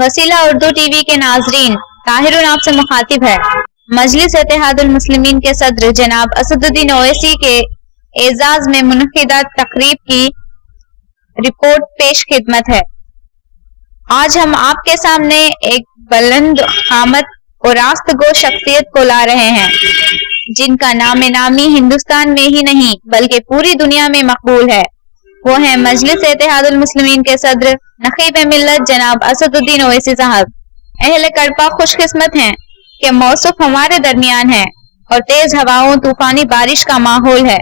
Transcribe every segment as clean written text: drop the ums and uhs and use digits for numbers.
वसीला उर्दू टीवी के नाजरीन, ताहिरुन आपसे मुखातिब है। मजलिस इत्तेहादुल मुस्लिमीन के सदर जनाब असदुद्दीन ओवैसी के एजाज में मुनक़िदा तकरीब की रिपोर्ट पेश खिदमत है। आज हम आपके सामने एक बुलंद क़ामत और रास्तगो शख्सियत को ला रहे हैं, जिनका नाम नामी हिंदुस्तान में ही नहीं बल्कि पूरी दुनिया में मकबूल है। वो है मजलिस इत्तेहादुल मुस्लिमीन के सदर नक़ीब मिल्लत जनाब असदुद्दीन ओवैसी साहब। अहले कड़पा खुशकिस्मत हैं कि मौसम हमारे दरमियान है और तेज हवाओं तूफानी बारिश का माहौल है।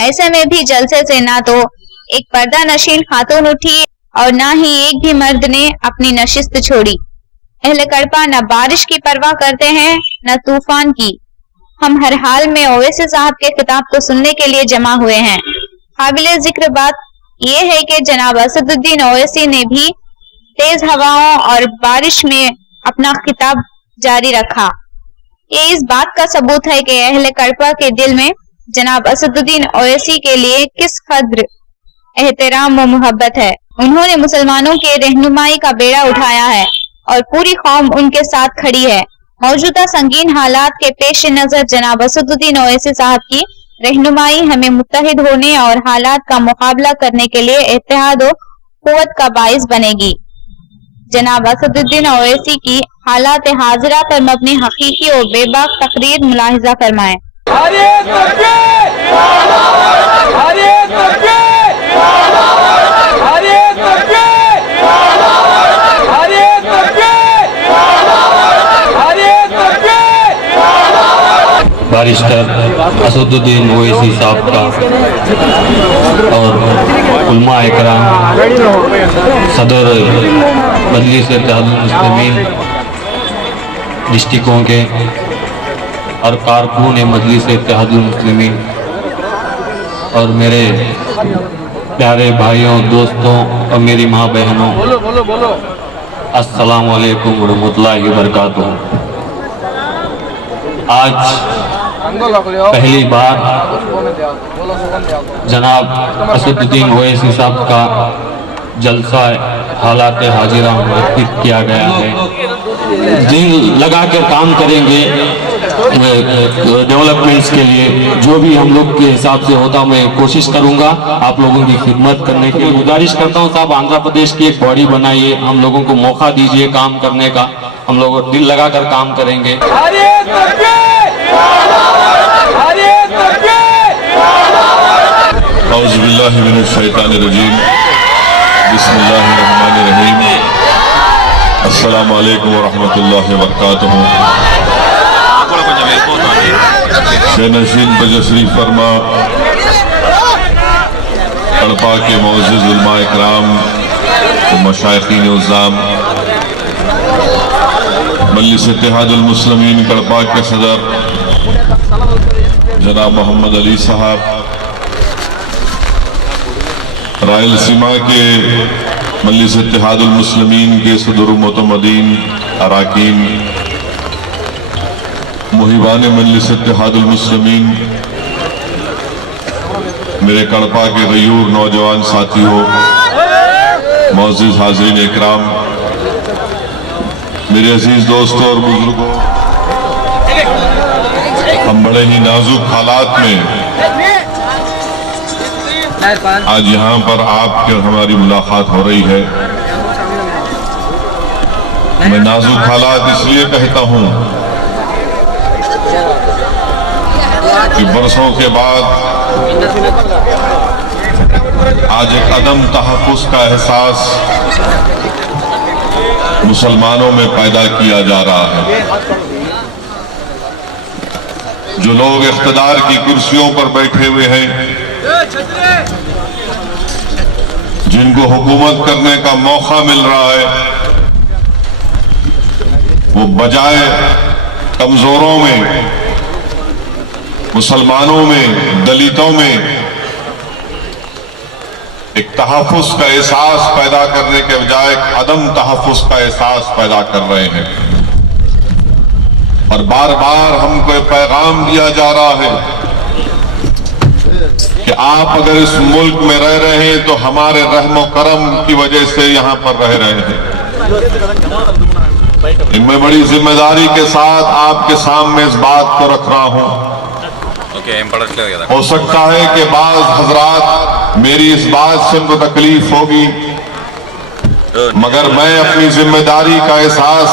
ऐसे में भी जलसे से ना तो एक पर्दा नशीन खातून उठी और ना ही एक भी मर्द ने अपनी नशिस्त छोड़ी। अहले कड़पा न बारिश की परवाह करते हैं न तूफान की। हम हर हाल में ओवैसी साहब के खिताब को सुनने के लिए जमा हुए हैं। काबिले जिक्र बात यह है कि जनाब असदुद्दीन ओवैसी ने भी तेज हवाओं और बारिश में अपना खिताब जारी रखा। ये इस बात का सबूत है कि अहले कड़पा के दिल में जनाब असदुद्दीन ओवैसी के लिए किस कद्र एहतराम व मोहब्बत है। उन्होंने मुसलमानों के रहनुमाई का बेड़ा उठाया है और पूरी कौम उनके साथ खड़ी है। मौजूदा संगीन हालात के पेश नजर जनाब असदुद्दीन ओवैसी साहब की रहनुमाई हमें मुत्तहिद होने और हालात का मुकाबला करने के लिए इत्तेहाद और कुव्वत का बाइस बनेगी। जनाब असदुद्दीन ओवैसी की हालात हाजिरा पर मबनी हकीकी और बेबाक तकरीर मुलाहिजा फरमाएं। बारिस्टर असदुद्दीन ओवैसी साहब का और उलमा इकराम, सदर मजलिस इत्तेहादुल मुस्लिमीन डिस्ट्रिक्टों के और कारकुन मजलिस इत्तेहादुल मुस्लिमीन और मेरे प्यारे भाइयों, दोस्तों और मेरी माँ बहनों, अस्सलामु अलैकुम व रहमतुल्लाहि व बरकातुहू। आज पहली बार जनाब असदुद्दीन ओवैसी साहब का जलसा हालात हाजिरा मुनक़िद किया गया है। दिन लगा कर काम करेंगे डेवलपमेंट्स के लिए। जो भी हम लोग के हिसाब से होता मैं कोशिश करूंगा आप लोगों की खिदमत करने की। गुजारिश करता हूं साहब, आंध्र प्रदेश की एक बॉडी बनाइए, हम लोगों को मौका दीजिए काम करने का। हम लोग दिल लगा कर काम करेंगे। औज़ुबिल्लाहि मिनश्शैतानिर्रजीम, बिस्मिल्लाहिर्रहमानिर्रहीम, अस्सलामु अलैकुम व रहमतुल्लाहि व बरकातुहू। शेनशीन बजश्री फरमा कड़पा के मोअज़्ज़िज़ उलमा इकराम, मशाइख़ीन उज़्ज़ाम, मजलिस इत्तेहादुल मुस्लिमीन कड़पा के सदर जनाब मोहम्मद अली साहब, रायलसीमा के मजलिस इत्तेहादुल मुस्लिमीन के सदर मुतमदीन अराकीन, मुहिबान मजलिस इत्तेहादुल मुस्लिमीन, मेरे कड़पा के गयूर नौजवान साथियों, मुअज़्ज़िज़ हाज़रीन इकराम, मेरे अजीज दोस्तों और बुजुर्गों, हम बड़े ही नाजुक हालात में आज यहाँ पर आपके हमारी मुलाकात हो रही है। मैं नाजुक हालात इसलिए कहता हूँ कि बरसों के बाद आज एक अदम तहफ़्फ़ुज़ का एहसास मुसलमानों में पैदा किया जा रहा है। जो लोग इख्तिदार की कुर्सियों पर बैठे हुए हैं, जिनको हुकूमत करने का मौका मिल रहा है, वो बजाय कमजोरों में, मुसलमानों में, दलितों में एक तहफ़्फ़ुज़ का एहसास पैदा करने के बजाय अदम तहफ़्फ़ुज़ का एहसास पैदा कर रहे हैं। और बार बार हमको पैगाम दिया जा रहा है कि आप अगर इस मुल्क में रह रहे हैं तो हमारे रहमो करम की वजह से यहाँ पर रह रहे हैं। मैं बड़ी जिम्मेदारी के साथ आपके सामने इस बात को रख रहा हूं। हो सकता है कि बाज हजरात मेरी इस बात से उनको तकलीफ होगी, मगर मैं अपनी जिम्मेदारी का एहसास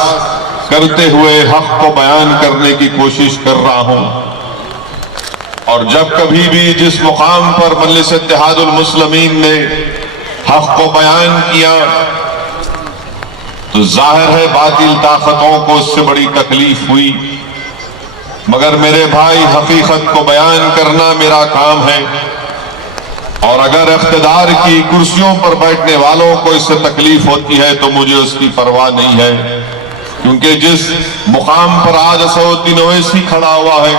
करते हुए हक को बयान करने की कोशिश कर रहा हूं। और जब कभी भी जिस मुकाम पर मजलिस इत्तेहादुल मुस्लिमीन ने हक को बयान किया तो जाहिर है बातिल ताकतों को उससे बड़ी तकलीफ हुई, मगर मेरे भाई हकीकत को बयान करना मेरा काम है। और अगर इख्तिदार की कुर्सियों पर बैठने वालों को इससे तकलीफ होती है तो मुझे उसकी परवाह नहीं है, क्योंकि जिस मुकाम पर आज असदुद्दीन ओवैसी खड़ा हुआ है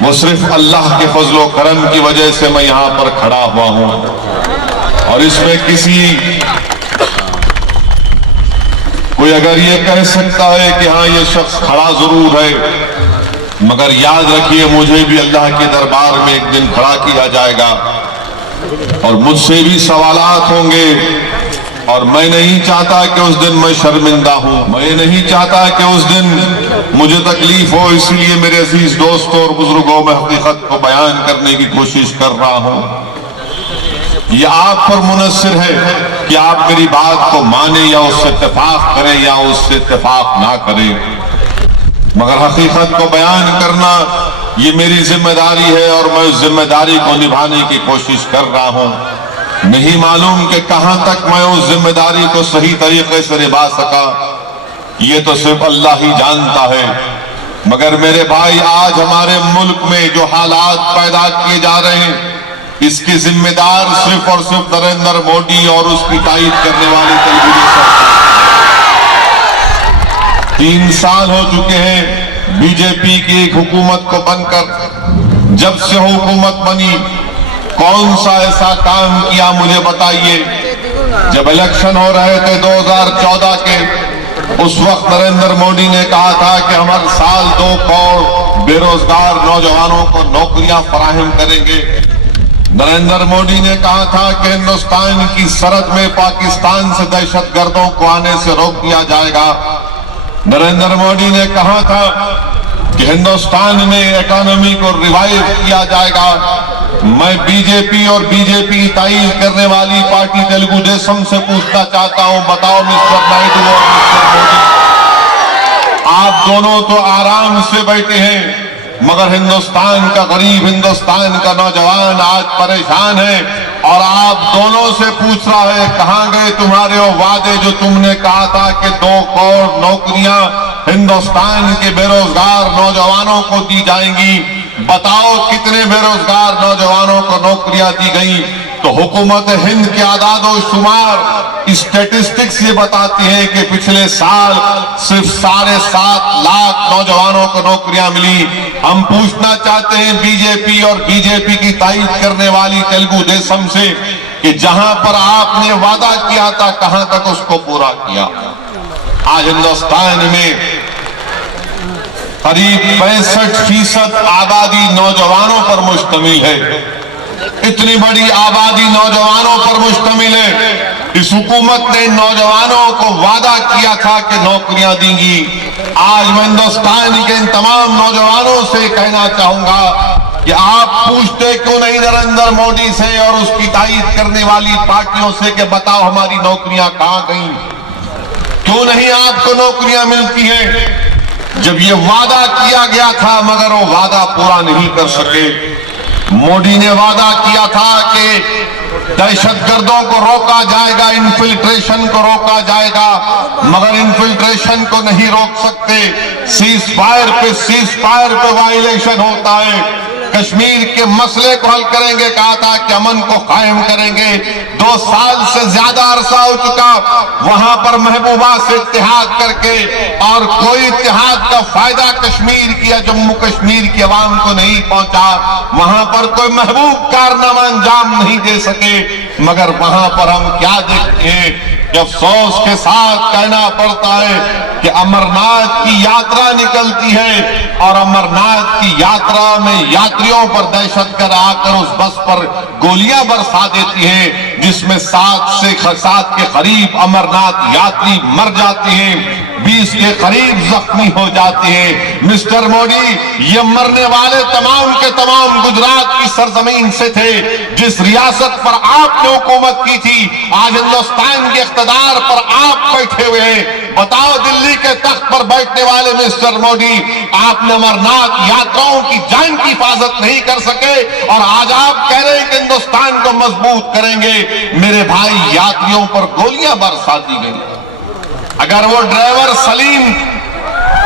वो सिर्फ अल्लाह के फजलो करम की वजह से मैं यहां पर खड़ा हुआ हूं। और इसमें कोई अगर ये कह सकता है कि हाँ ये शख्स खड़ा जरूर है, मगर याद रखिए मुझे भी अल्लाह के दरबार में एक दिन खड़ा किया जाएगा और मुझसे भी सवालात होंगे। और मैं नहीं चाहता कि उस दिन मैं शर्मिंदा हूं, मैं नहीं चाहता कि उस दिन मुझे तकलीफ हो। इसलिए मेरे अजीज दोस्तों और बुजुर्गों में हकीकत को बयान करने की कोशिश कर रहा हूं। ये आप पर मुनस्सिर है कि आप मेरी बात को माने या उससे इत्तेफाक करें या उससे इत्तेफाक ना करें, मगर हकीकत को बयान करना ये मेरी जिम्मेदारी है और मैं उस जिम्मेदारी को निभाने की कोशिश कर रहा हूं। नहीं मालूम कि कहां तक मैं उस जिम्मेदारी को सही तरीके से निभा सका, ये तो सिर्फ अल्लाह ही जानता है। मगर मेरे भाई आज हमारे मुल्क में जो हालात पैदा किए जा रहे हैं इसके जिम्मेदार सिर्फ और सिर्फ नरेंद्र मोदी और उसकी तायद करने वाली तेलुगु सरकार। 3 साल हो चुके हैं बीजेपी की एक हुकूमत को बनकर। जब से हुकूमत बनी कौन सा ऐसा काम किया मुझे बताइए। जब इलेक्शन हो रहे थे 2014 के, उस वक्त नरेंद्र मोदी ने कहा था कि हम हर साल 2 करोड़ बेरोजगार नौजवानों को नौकरियां फराहम करेंगे। नरेंद्र मोदी ने कहा था कि हिंदुस्तान की सरहद में पाकिस्तान से दहशतगर्दों को आने से रोक दिया जाएगा। नरेंद्र मोदी ने कहा था कि हिंदुस्तान में इकोनॉमी को रिवाइव किया जाएगा। मैं बीजेपी और बीजेपी तायद करने वाली पार्टी तेलुगु देशम से पूछना चाहता हूं, बताओ मिस्टर नायडू और मिस्टर मोदी, आप दोनों तो आराम से बैठे हैं, मगर हिंदुस्तान का गरीब, हिंदुस्तान का नौजवान आज परेशान है और आप दोनों से पूछ रहा है कहां गए तुम्हारे वो वादे जो तुमने कहा था कि 2 करोड़ नौकरियां हिंदुस्तान के बेरोजगार नौजवानों को दी जाएंगी। बताओ कितने बेरोजगार नौजवानों को नौकरियां दी गई। तो हुकूमत हिंद के आदादो शुमार स्टैटिस्टिक्स ये बताती है कि पिछले साल सिर्फ 7.5 लाख नौजवानों को नौकरियां मिली। हम पूछना चाहते हैं बीजेपी और बीजेपी की तायद करने वाली तेलुगु देशम से कि जहां पर आपने वादा किया था कहां तक उसको पूरा किया। आज हिंदुस्तान में करीब 65% आबादी नौजवानों पर मुश्तमिल है। इतनी बड़ी आबादी नौजवानों पर मुश्तमिल है। इस हुकूमत ने नौजवानों को वादा किया था कि नौकरियां देंगी। आज मैं हिंदुस्तान के इन तमाम नौजवानों से कहना चाहूंगा कि आप पूछते क्यों नहीं नरेंद्र मोदी से और उसकी तायद करने वाली पार्टियों से कि बताओ हमारी नौकरियां कहां गई, क्यों नहीं आपको नौकरियां मिलती हैं। जब ये वादा किया गया था मगर वो वादा पूरा नहीं कर सके। मोदी ने वादा किया था कि दहशतगर्दों को रोका जाएगा, इन्फिल्ट्रेशन को रोका जाएगा, मगर इन्फिल्ट्रेशन को नहीं रोक सकते। सीज फायर पे वायलेशन होता है। कश्मीर के मसले को हल करेंगे कहा था कि अमन को कायम करेंगे। 2 साल से ज्यादा अरसा हो चुका, वहां पर महबूबा से इत्तेहाद करके और कोई इत्तेहाद का फायदा कश्मीर की या जम्मू कश्मीर की आवाम को नहीं पहुंचा। वहां पर कोई महबूब कारनामा अंजाम नहीं दे सके। मगर वहां पर हम क्या देखते हैं कि अफसोस के साथ कहना पड़ता है कि अमरनाथ की यात्रा निकलती है और अमरनाथ की यात्रा में यात्रियों पर दहशतगर्द आकर उस बस पर गोलियां बरसा देती हैं, जिसमें 7 के करीब अमरनाथ यात्री मर जाते हैं, 20 के करीब जख्मी हो जाते हैं। मिस्टर मोदी, ये मरने वाले तमाम के तमाम गुजरात की सरजमीन से थे, जिस रियासत पर आपने हुकूमत की थी। आज हिंदुस्तान के इख्तिदार पर आप बैठे हुए हैं। बताओ, दिल्ली के तख्त पर बैठने वाले मिस्टर मोदी, आपने अमरनाथ यात्राओं की जान की हिफाजत नहीं कर सके और आज आप कह रहे हैं कि हिंदुस्तान को मजबूत करेंगे। मेरे भाई, यात्रियों पर गोलियां बरसा दी गई। अगर वो ड्राइवर सलीम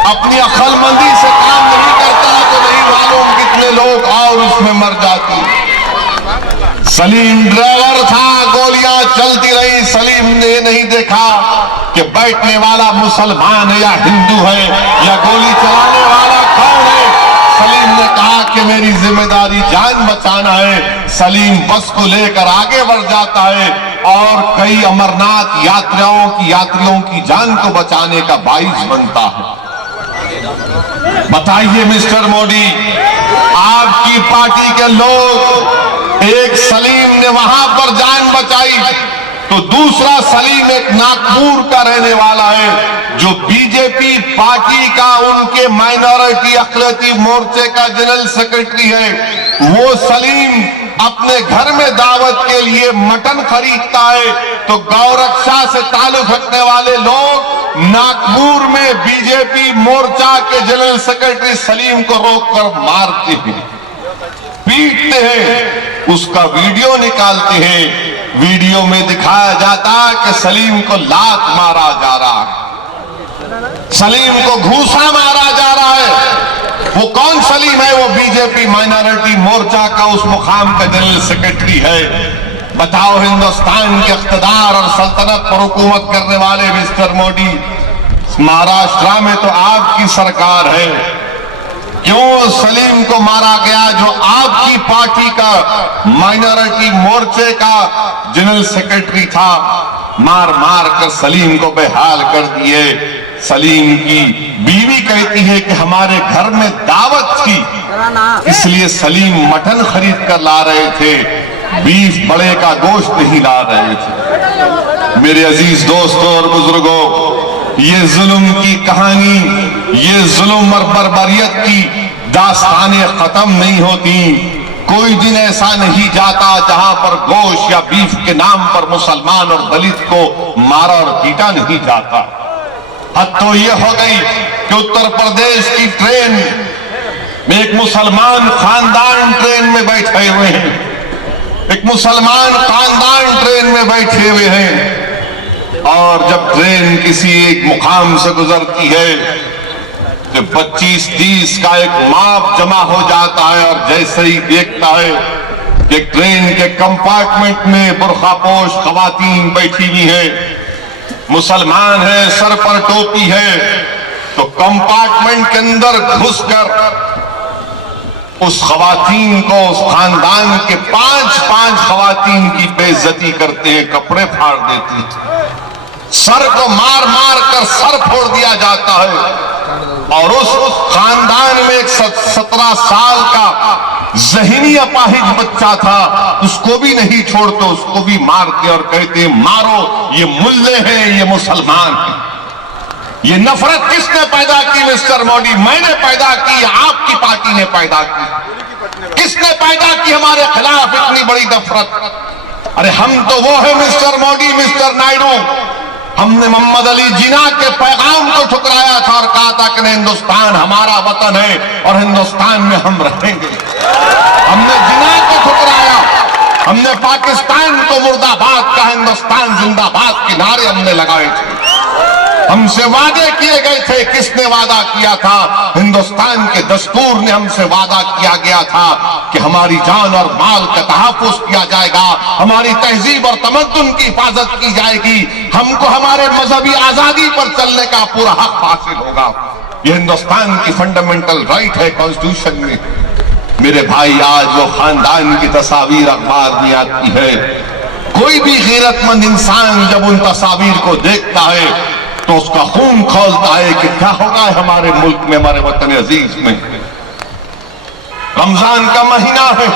अपनी अक्लमंदी से काम नहीं करता तो नहीं मालूम कितने लोग और उसमें मर जाते। सलीम ड्राइवर था, गोलियां चलती रही। सलीम ने नहीं देखा कि बैठने वाला मुसलमान है या हिंदू है या गोली चलाने वाला कौन है। सलीम ने कहा कि मेरी जिम्मेदारी जान बचाना है। सलीम बस को लेकर आगे बढ़ जाता है और कई अमरनाथ यात्रियों की जान को बचाने का बाइस बनता है। बताइए मिस्टर मोदी, आपकी पार्टी के लोग, एक सलीम ने वहां पर जान बचाई तो दूसरा सलीम एक नागपुर का रहने वाला है, जो बीजेपी पार्टी का, उनके माइनॉरिटी अक़लियती मोर्चे का जनरल सेक्रेटरी है। वो सलीम अपने घर में दावत के लिए मटन खरीदता है तो गौरक्षा से ताल्लुक रखने वाले लोग नागपुर में बीजेपी मोर्चा के जनरल सेक्रेटरी सलीम को रोककर मारते हैं, पीटते हैं, उसका वीडियो निकालते हैं। वीडियो में दिखाया जाता है कि सलीम को लात मारा जा रहा है, सलीम को घूसा मारा जा रहा है। वो कौन सलीम है? वो बीजेपी माइनॉरिटी मोर्चा का उस मुकाम का जनरल सेक्रेटरी है। बताओ, हिंदुस्तान के इख्तिदार और सल्तनत पर हुकूमत करने वाले मिस्टर मोदी, महाराष्ट्र में तो आपकी सरकार है, क्यों सलीम को मारा गया जो आपकी पार्टी का माइनॉरिटी मोर्चे का जनरल सेक्रेटरी था? मार मार कर सलीम को बेहाल कर दिए। सलीम की बीवी कहती है कि हमारे घर में दावत थी, इसलिए सलीम मटन खरीद कर ला रहे थे, बीफ बड़े का गोश्त नहीं ला रहे थे। मेरे अजीज दोस्तों और बुजुर्गों, ये जुल्म की कहानी, ये जुल्म और बर्बरियत की दास्तानें खत्म नहीं होती। कोई दिन ऐसा नहीं जाता जहां पर गोश्त या बीफ के नाम पर मुसलमान और दलित को मारा और पीटा नहीं जाता। हद तो ये हो गई कि उत्तर प्रदेश की ट्रेन में एक मुसलमान खानदान ट्रेन में बैठे हुए हैं, एक मुसलमान खानदान ट्रेन में बैठे हुए हैं और जब ट्रेन किसी एक मुकाम से गुजरती है तो 25-30 का एक माप जमा हो जाता है और जैसे ही देखता है कि ट्रेन के कंपार्टमेंट में बुर्खापोश खवातीन बैठी हुई है, मुसलमान है, सर पर टोपी है, तो कंपार्टमेंट के अंदर घुसकर उस खवातीन को, उस खानदान के 5 खवातीन की बेइज्जती करते हैं, कपड़े फाड़ देते हैं, सर को मार मार कर सर फोड़ दिया जाता है। और उस खानदान में एक 17 साल का ज़हनी अपाहिज बच्चा था, उसको भी नहीं छोड़ते, उसको भी मारते और कहते मारो, ये मुल्ले हैं, ये मुसलमान हैं। ये नफरत किसने पैदा की मिस्टर मोदी? मैंने पैदा की, आपकी पार्टी ने पैदा की। किसने पैदा की हमारे खिलाफ इतनी बड़ी नफरत? अरे हम तो वो है मिस्टर मोदी, मिस्टर नायडू, हमने मोहम्मद अली जिन्ना के पैगाम को ठुकराया था और कहा था कि हिंदुस्तान हमारा वतन है और हिंदुस्तान में हम रहेंगे। हमने जिन्ना को ठुकराया, हमने पाकिस्तान को मुर्दाबाद का, हिंदुस्तान जिंदाबाद के नारे हमने लगाए थे। हमसे वादे किए गए थे। किसने वादा किया था? हिंदुस्तान के दस्तूर ने हमसे वादा किया गया था कि हमारी जान और माल का तहफ़्फ़ुज़ किया जाएगा, हमारी तहजीब और तमद्दुन की हिफाजत की जाएगी, हमको हमारे मजहबी आजादी पर चलने का पूरा हक हासिल होगा। ये हिंदुस्तान की फंडामेंटल राइट है कॉन्स्टिट्यूशन में। मेरे भाई, आज वो खानदान की तस्वीर अखबार में आती है। कोई भी गैरतमंद इंसान जब उन तस्वीर को देखता है तो उसका खून खौलता है कि क्या होगा हमारे मुल्क में, हमारे वतन अजीज में। रमजान का महीना है,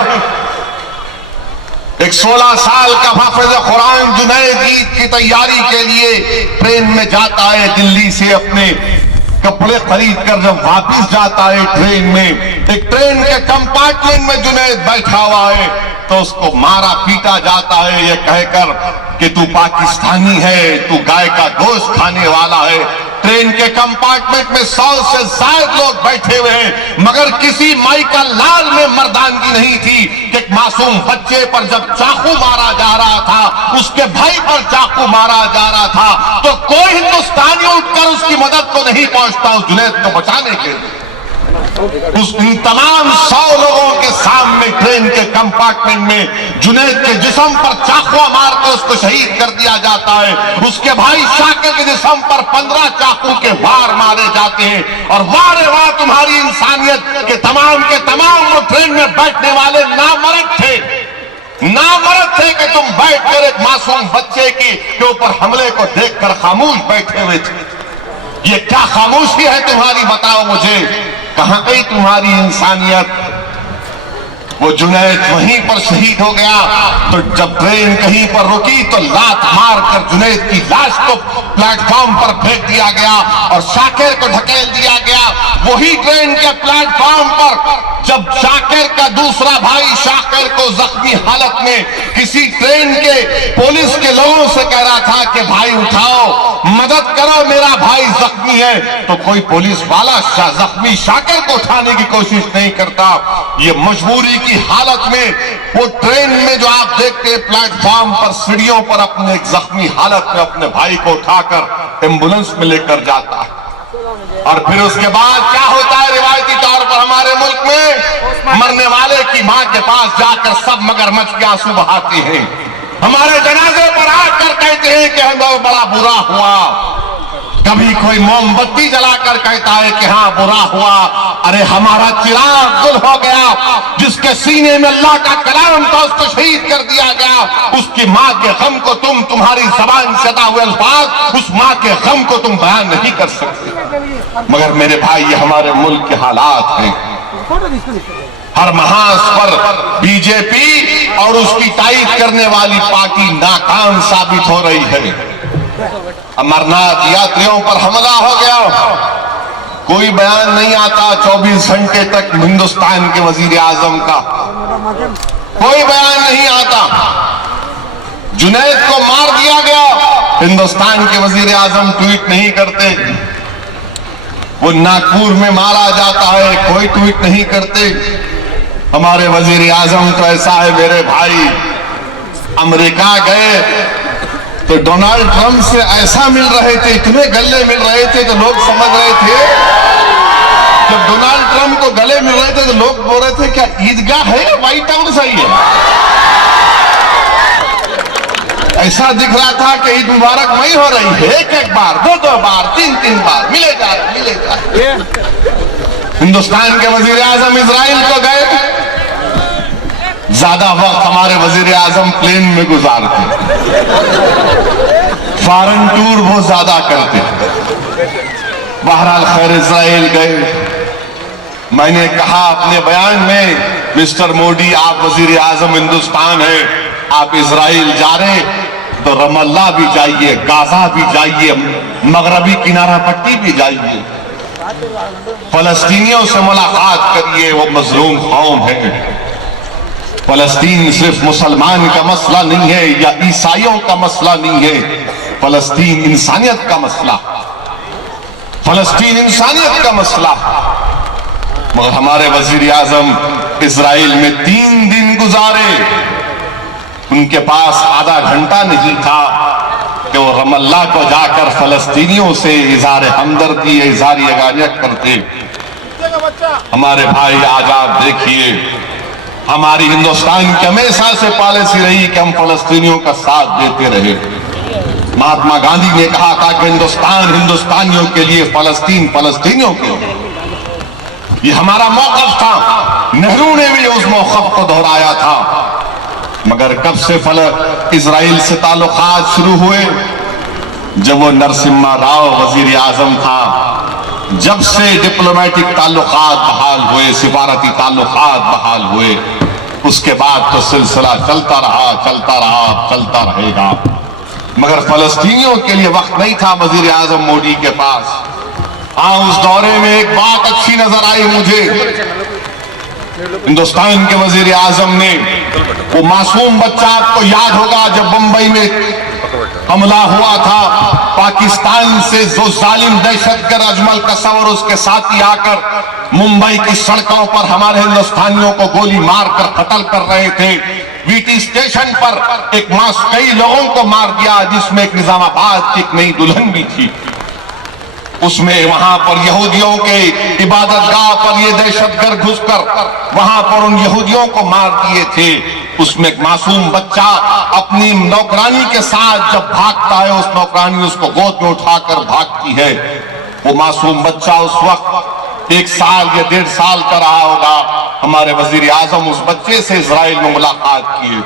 एक 16 साल का हाफिज कुरान जुनैद ईद की तैयारी के लिए ट्रेन में जाता है दिल्ली से, अपने कपड़े खरीद कर जब वापस जाता है ट्रेन में, एक ट्रेन के कंपार्टमेंट में जुनैद बैठा हुआ है तो उसको मारा पीटा जाता है ये कहकर कि तू पाकिस्तानी है, तू गाय का गोश्त खाने वाला है। ट्रेन के कंपार्टमेंट में 100 से ज्यादा लोग बैठे हुए हैं, मगर किसी माई का लाल में मर्दानगी नहीं थी कि एक मासूम बच्चे पर जब चाकू मारा जा रहा था, उसके भाई पर चाकू मारा जा रहा था, तो कोई हिंदुस्तानी उठकर उसकी मदद को नहीं पहुंचता उस जुनैद को बचाने के लिए। उस इन तमाम 100 लोगों के सामने ट्रेन के कंपार्टमेंट में जुनैद के जिस्म पर चाकू मारकर उसको शहीद कर दिया जाता है। उसके भाई शाकिर के जिस्म पर 15 चाकू के वार मारे जाते हैं। और वारे वाह तुम्हारी इंसानियत के तमाम वो ट्रेन में बैठने वाले नामर्द थे कि तुम बैठकर एक मासूम बच्चे के ऊपर हमले को देखकर खामोश बैठे हुए थे। ये क्या खामोशी है तुम्हारी, बताओ मुझे, कहां गई तुम्हारी इंसानियत? वो जुनैद वहीं पर शहीद हो गया। तो जब ट्रेन कहीं पर रुकी तो लात मारकर जुनैद की लाश को प्लेटफॉर्म पर फेंक दिया गया और शाकिर को ढकेल दिया गया। वही ट्रेन के प्लेटफॉर्म पर जब शाकिर का दूसरा भाई शाकिर को जख्मी हालत में किसी ट्रेन के पुलिस के लोगों से कह रहा था कि भाई उठाओ, मदद करो, मेरा भाई जख्मी है, तो कोई पुलिस वाला जख्मी शाकिर को उठाने की कोशिश नहीं करता। ये मजबूरी की हालत में वो ट्रेन में जो आप देखते हैं प्लेटफॉर्म पर सीढ़ियों पर अपने एक जख्मी हालत में अपने भाई को उठाकर एम्बुलेंस में लेकर जाता है। और फिर उसके बाद क्या होता है, रिवायती तौर पर हमारे मुल्क में मरने वाले की मां के पास जाकर सब मगरमच्छ के आंसू बहाते हैं। हमारे जनाजे पर आकर कहते हैं कि हम बहुत बड़ा बुरा हुआ। कभी कोई मोमबत्ती जलाकर कहता है कि हाँ बुरा हुआ। अरे हमारा चिराग गुल हो गया, जिसके सीने में अल्लाह का कलाम था उसको शहीद कर दिया गया। उसकी माँ के गम को तुम्हारी जबान से अदा हुए अल्फाज, उस माँ के गम को तुम बयान नहीं कर सकते। मगर मेरे भाई ये हमारे मुल्क के हालात हैं। हर महाज पर बीजेपी और उसकी टाइट करने वाली पार्टी नाकाम साबित हो रही है। अमरनाथ यात्रियों पर हमला हो गया, कोई बयान नहीं आता 24 घंटे तक हिंदुस्तान के वजीर आजम का, कोई बयान नहीं आता। जुनैद को मार दिया गया, हिंदुस्तान के वजीर आजम ट्वीट नहीं करते। वो नागपुर में मारा जाता है, कोई ट्वीट नहीं करते। हमारे वजीर आजम तो ऐसा है मेरे भाई, अमेरिका गए तो डोनाल्ड ट्रंप से ऐसा मिल रहे थे, इतने गले मिल रहे थे तो लोग समझ रहे थे, जब डोनाल्ड ट्रंप को गले मिल रहे थे तो लोग बोल रहे थे क्या ईदगाह है या व्हाइट हाउस है ये? ऐसा दिख रहा था कि ईद मुबारक वही हो रही है, एक बार, दो बार, तीन बार मिले जा रहे। हिंदुस्तान के वजीर आजम इजराइल को गए, ज्यादा वक्त हमारे वजीर आजम प्लेन में गुजारते, फॉरेन टूर बहुत ज्यादा करते। बहरहाल खैर इजराइल गए। मैंने कहा अपने बयान में, मिस्टर मोदी आप वजीर आजम हिंदुस्तान है, आप इजराइल जा रहे तो रमल्ला भी जाइए, गाजा भी जाइए, मगरबी किनारा पट्टी भी जाइए, फलस्तीनियों से मुलाकात करिए, वो मजलूम कौम है। फलस्तीन सिर्फ मुसलमान का मसला नहीं है या ईसाइयों का मसला नहीं है, फलस्तीन इंसानियत का मसला, फलस्तीन इंसानियत का मसला। मगर हमारे वजीर आजम इजराइल में 3 दिन गुजारे, उनके पास आधा घंटा नहीं था कि वो रमल्ला को जाकर फलस्तीनियों से इजहार हमदर्दी, इजहार यगानियत करते। हमारे भाई आज आप देखिए, हमारी हिंदुस्तान की हमेशा से पॉलिसी रही कि हम फलस्तीनियों का साथ देते रहे। महात्मा गांधी ने कहा था कि हिंदुस्तान हिंदुस्तानियों के लिए, फलस्तीन फलस्तीनियों के लिए। ये हमारा मौक़िफ़ था, नेहरू ने भी उस मौक़िफ़ को दोहराया था। मगर कब से इजराइल से ताल्लुकात शुरू हुए? जब वो नरसिम्हा राव वजीर आजम था, जब से डिप्लोमेटिक ताल्लुकात बहाल हुए, सिफारती ताल्लुकात बहाल हुए, उसके बाद तो सिलसिला चलता चलता रहेगा। मगर फलस्तीनियों के लिए वक्त नहीं था वजीर आजम मोदी के पास। हाँ, उस दौरे में एक बात अच्छी नजर आई मुझे। हिंदुस्तान के वजीर आजम ने वो मासूम बच्चा, आपको याद होगा जब मुंबई में हमला हुआ था, पाकिस्तान से जो जालिम दहशतगर्द अजमल कसवर उसके साथी आकर मुंबई की सड़कों पर हमारे हिंदुस्तानियों को गोली मारकर कत्ल कर रहे थे। वीटी स्टेशन पर कई लोगों को मार दिया, जिसमें एक निजामाबाद की एक नई दुल्हन भी थी। उसमें वहां पर यहूदियों के इबादतगाह पर ये दहशतगर्द घुसकर वहां पर उन यहूदियों को मार दिए थे। उसमें एक मासूम बच्चा अपनी नौकरानी के साथ जब भागता है, उस नौकरानी उसको गोद में उठाकर भागती है। वो मासूम बच्चा उस वक्त 1 साल या 1.5 साल का रहा होगा। हमारे वजीर आजम उस बच्चे से इजराइल में मुलाकात किए।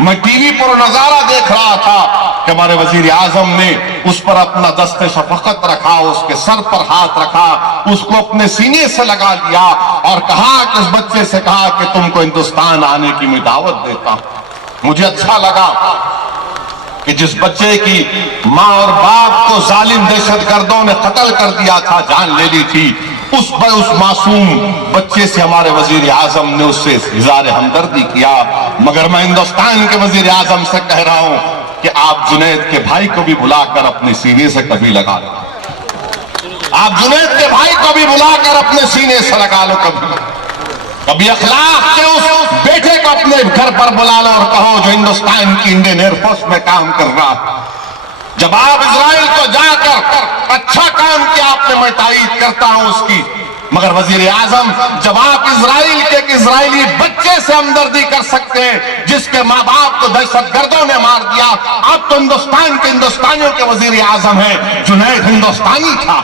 मैं टीवी पर नजारा देख रहा था कि हमारे वजीर आजम ने उस पर अपना दस्ते शफकत रखा, उसके सर पर हाथ रखा, उसको अपने सीने से लगा लिया और कहा कि उस बच्चे से कहा कि तुमको हिंदुस्तान आने की मैं दावत देता हूं। मुझे अच्छा लगा कि जिस बच्चे की माँ और बाप को जालिम दहशतगर्दों ने कत्ल कर दिया था, जान ले ली थी, उस मासूम बच्चे से हमारे वजीर आजम ने उससे इज़हार हमदर्दी किया। मगर मैं हिंदुस्तान के वजीर आजम से कह रहा हूं कि आप जुनैद के भाई को भी बुलाकर अपने सीने से कभी लगा लो। आप जुनैद के भाई को भी बुलाकर अपने सीने से लगा लो। कभी अखलाक के उस बेटे को अपने घर पर बुला लो और कहो जो हिंदुस्तान की इंडियन एयरफोर्स में काम कर रहा। जब आप इजराइल को जाकर अच्छा काम किया आपने, मैं तारीफ करता हूं उसकी। मगर वजीर आजम, जब आप इजराइल के एक इजरायली बच्चे से हमदर्दी कर सकते हैं जिसके माँ बाप को दहशतगर्दों ने मार दिया, आप तो हिंदुस्तान के हिंदुस्तानियों के वजीर आजम हैं। जुनैद हिंदुस्तानी था,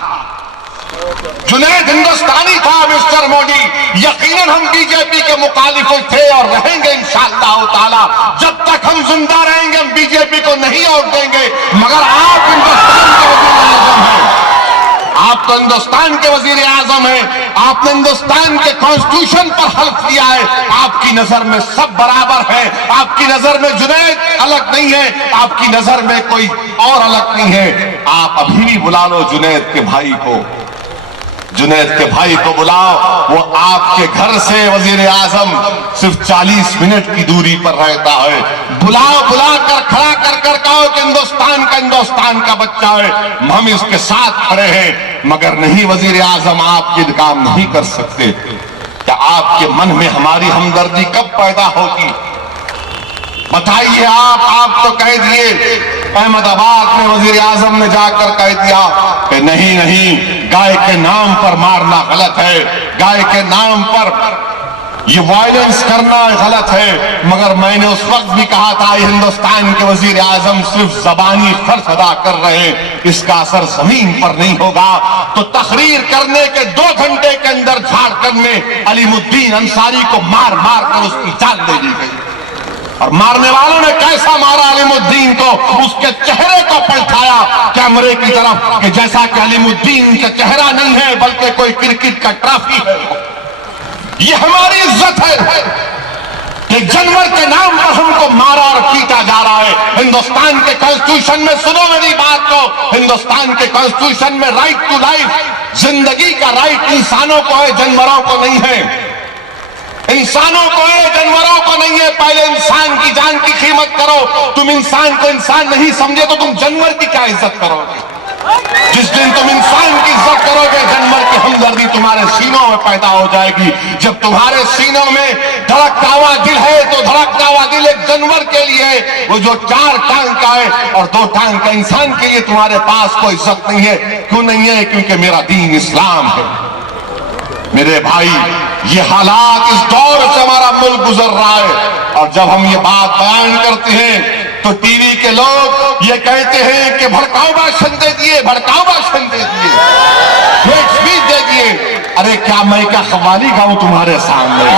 जुनैद हिंदुस्तानी था मिस्टर मोदी। यकीनन हम बीजेपी के मुखालिफ थे और रहेंगे इंशाअल्लाह ताला। जब तक हम जिंदा रहेंगे हम बीजेपी को नहीं वोट देंगे। मगर आप हिंदुस्तान के वजीर आजम हैं, आप तो हिंदुस्तान के वजीर आजम हैं। आपने हिंदुस्तान के कॉन्स्टिट्यूशन पर हल्फ किया है। आपकी नजर में सब बराबर है, आपकी नजर में जुनैद अलग नहीं है, आपकी नजर में कोई और अलग नहीं है। आप अभी भी बुला लो जुनैद के भाई को, जुनैद के भाई को बुलाओ। वो आपके घर से वजीर आजम सिर्फ 40 मिनट की दूरी पर रहता है। बुलाओ, बुलाकर खड़ा कर कहो कि हिंदुस्तान का बच्चा है, हम इसके साथ खड़े हैं। मगर नहीं वजीर आजम, आप ये काम नहीं कर सकते। क्या आपके मन में हमारी हमदर्दी कब पैदा होगी? बताइए। आप तो कह दिए, अहमदाबाद में वजीर आजम ने जाकर कह दिया कि नहीं, गाय के नाम पर मारना गलत है, गाय के नाम पर ये वायलेंस करना गलत है। मगर मैंने उस वक्त भी कहा था ये हिंदुस्तान के वजीर आजम सिर्फ जबानी फर्ज अदा कर रहे हैं, इसका असर जमीन पर नहीं होगा। तो तकरीर करने के 2 घंटे के अंदर झारखंड में अलीमुद्दीन अंसारी को मार कर उसकी जान ले ली गई। और मारने वालों ने कैसा मारा अलीमुद्दीन को, उसके चेहरे को पलटाया कैमरे की तरफ कि जैसा कि अलीमुद्दीन का चेहरा नहीं है बल्कि कोई क्रिकेट का ट्रॉफी है। ये हमारी इज्जत है कि जानवर के नाम पर हमको मारा और पीटा जा रहा है। हिंदुस्तान के कॉन्स्टिट्यूशन में, सुनो मेरी बात को, हिंदुस्तान के कॉन्स्टिट्यूशन में राइट टू लाइफ, जिंदगी का राइट इंसानों को है, जानवरों को नहीं है। इंसानों को है, जानवरों को नहीं है। पहले इंसान की जान की कीमत करो। तुम इंसान को इंसान नहीं समझे तो तुम जानवर की क्या इज्जत करोगे? जिस दिन तुम इंसान की इज्जत करोगे, जानवर की हमदर्दी तुम्हारे सीनों में पैदा हो जाएगी। जब तुम्हारे सीनों में धड़कता हुआ दिल है तो धड़कता हुआ दिल एक जानवर के लिए, वो जो 4 टांग का है और 2 टांग का इंसान के लिए तुम्हारे पास कोई इज्जत नहीं है। क्यों नहीं है? क्योंकि मेरा दीन इस्लाम है। मेरे भाई, ये हालात, इस दौर से हमारा मुल्क गुजर रहा है। और जब हम ये बात बयान करते हैं तो टीवी के लोग ये कहते हैं कि भड़काऊ भाषण दे दिए, भड़काऊ भाषण दे दिए, फेक स्पीच दे दिए। अरे क्या मैं क्या कव्वाली गाऊं तुम्हारे सामने,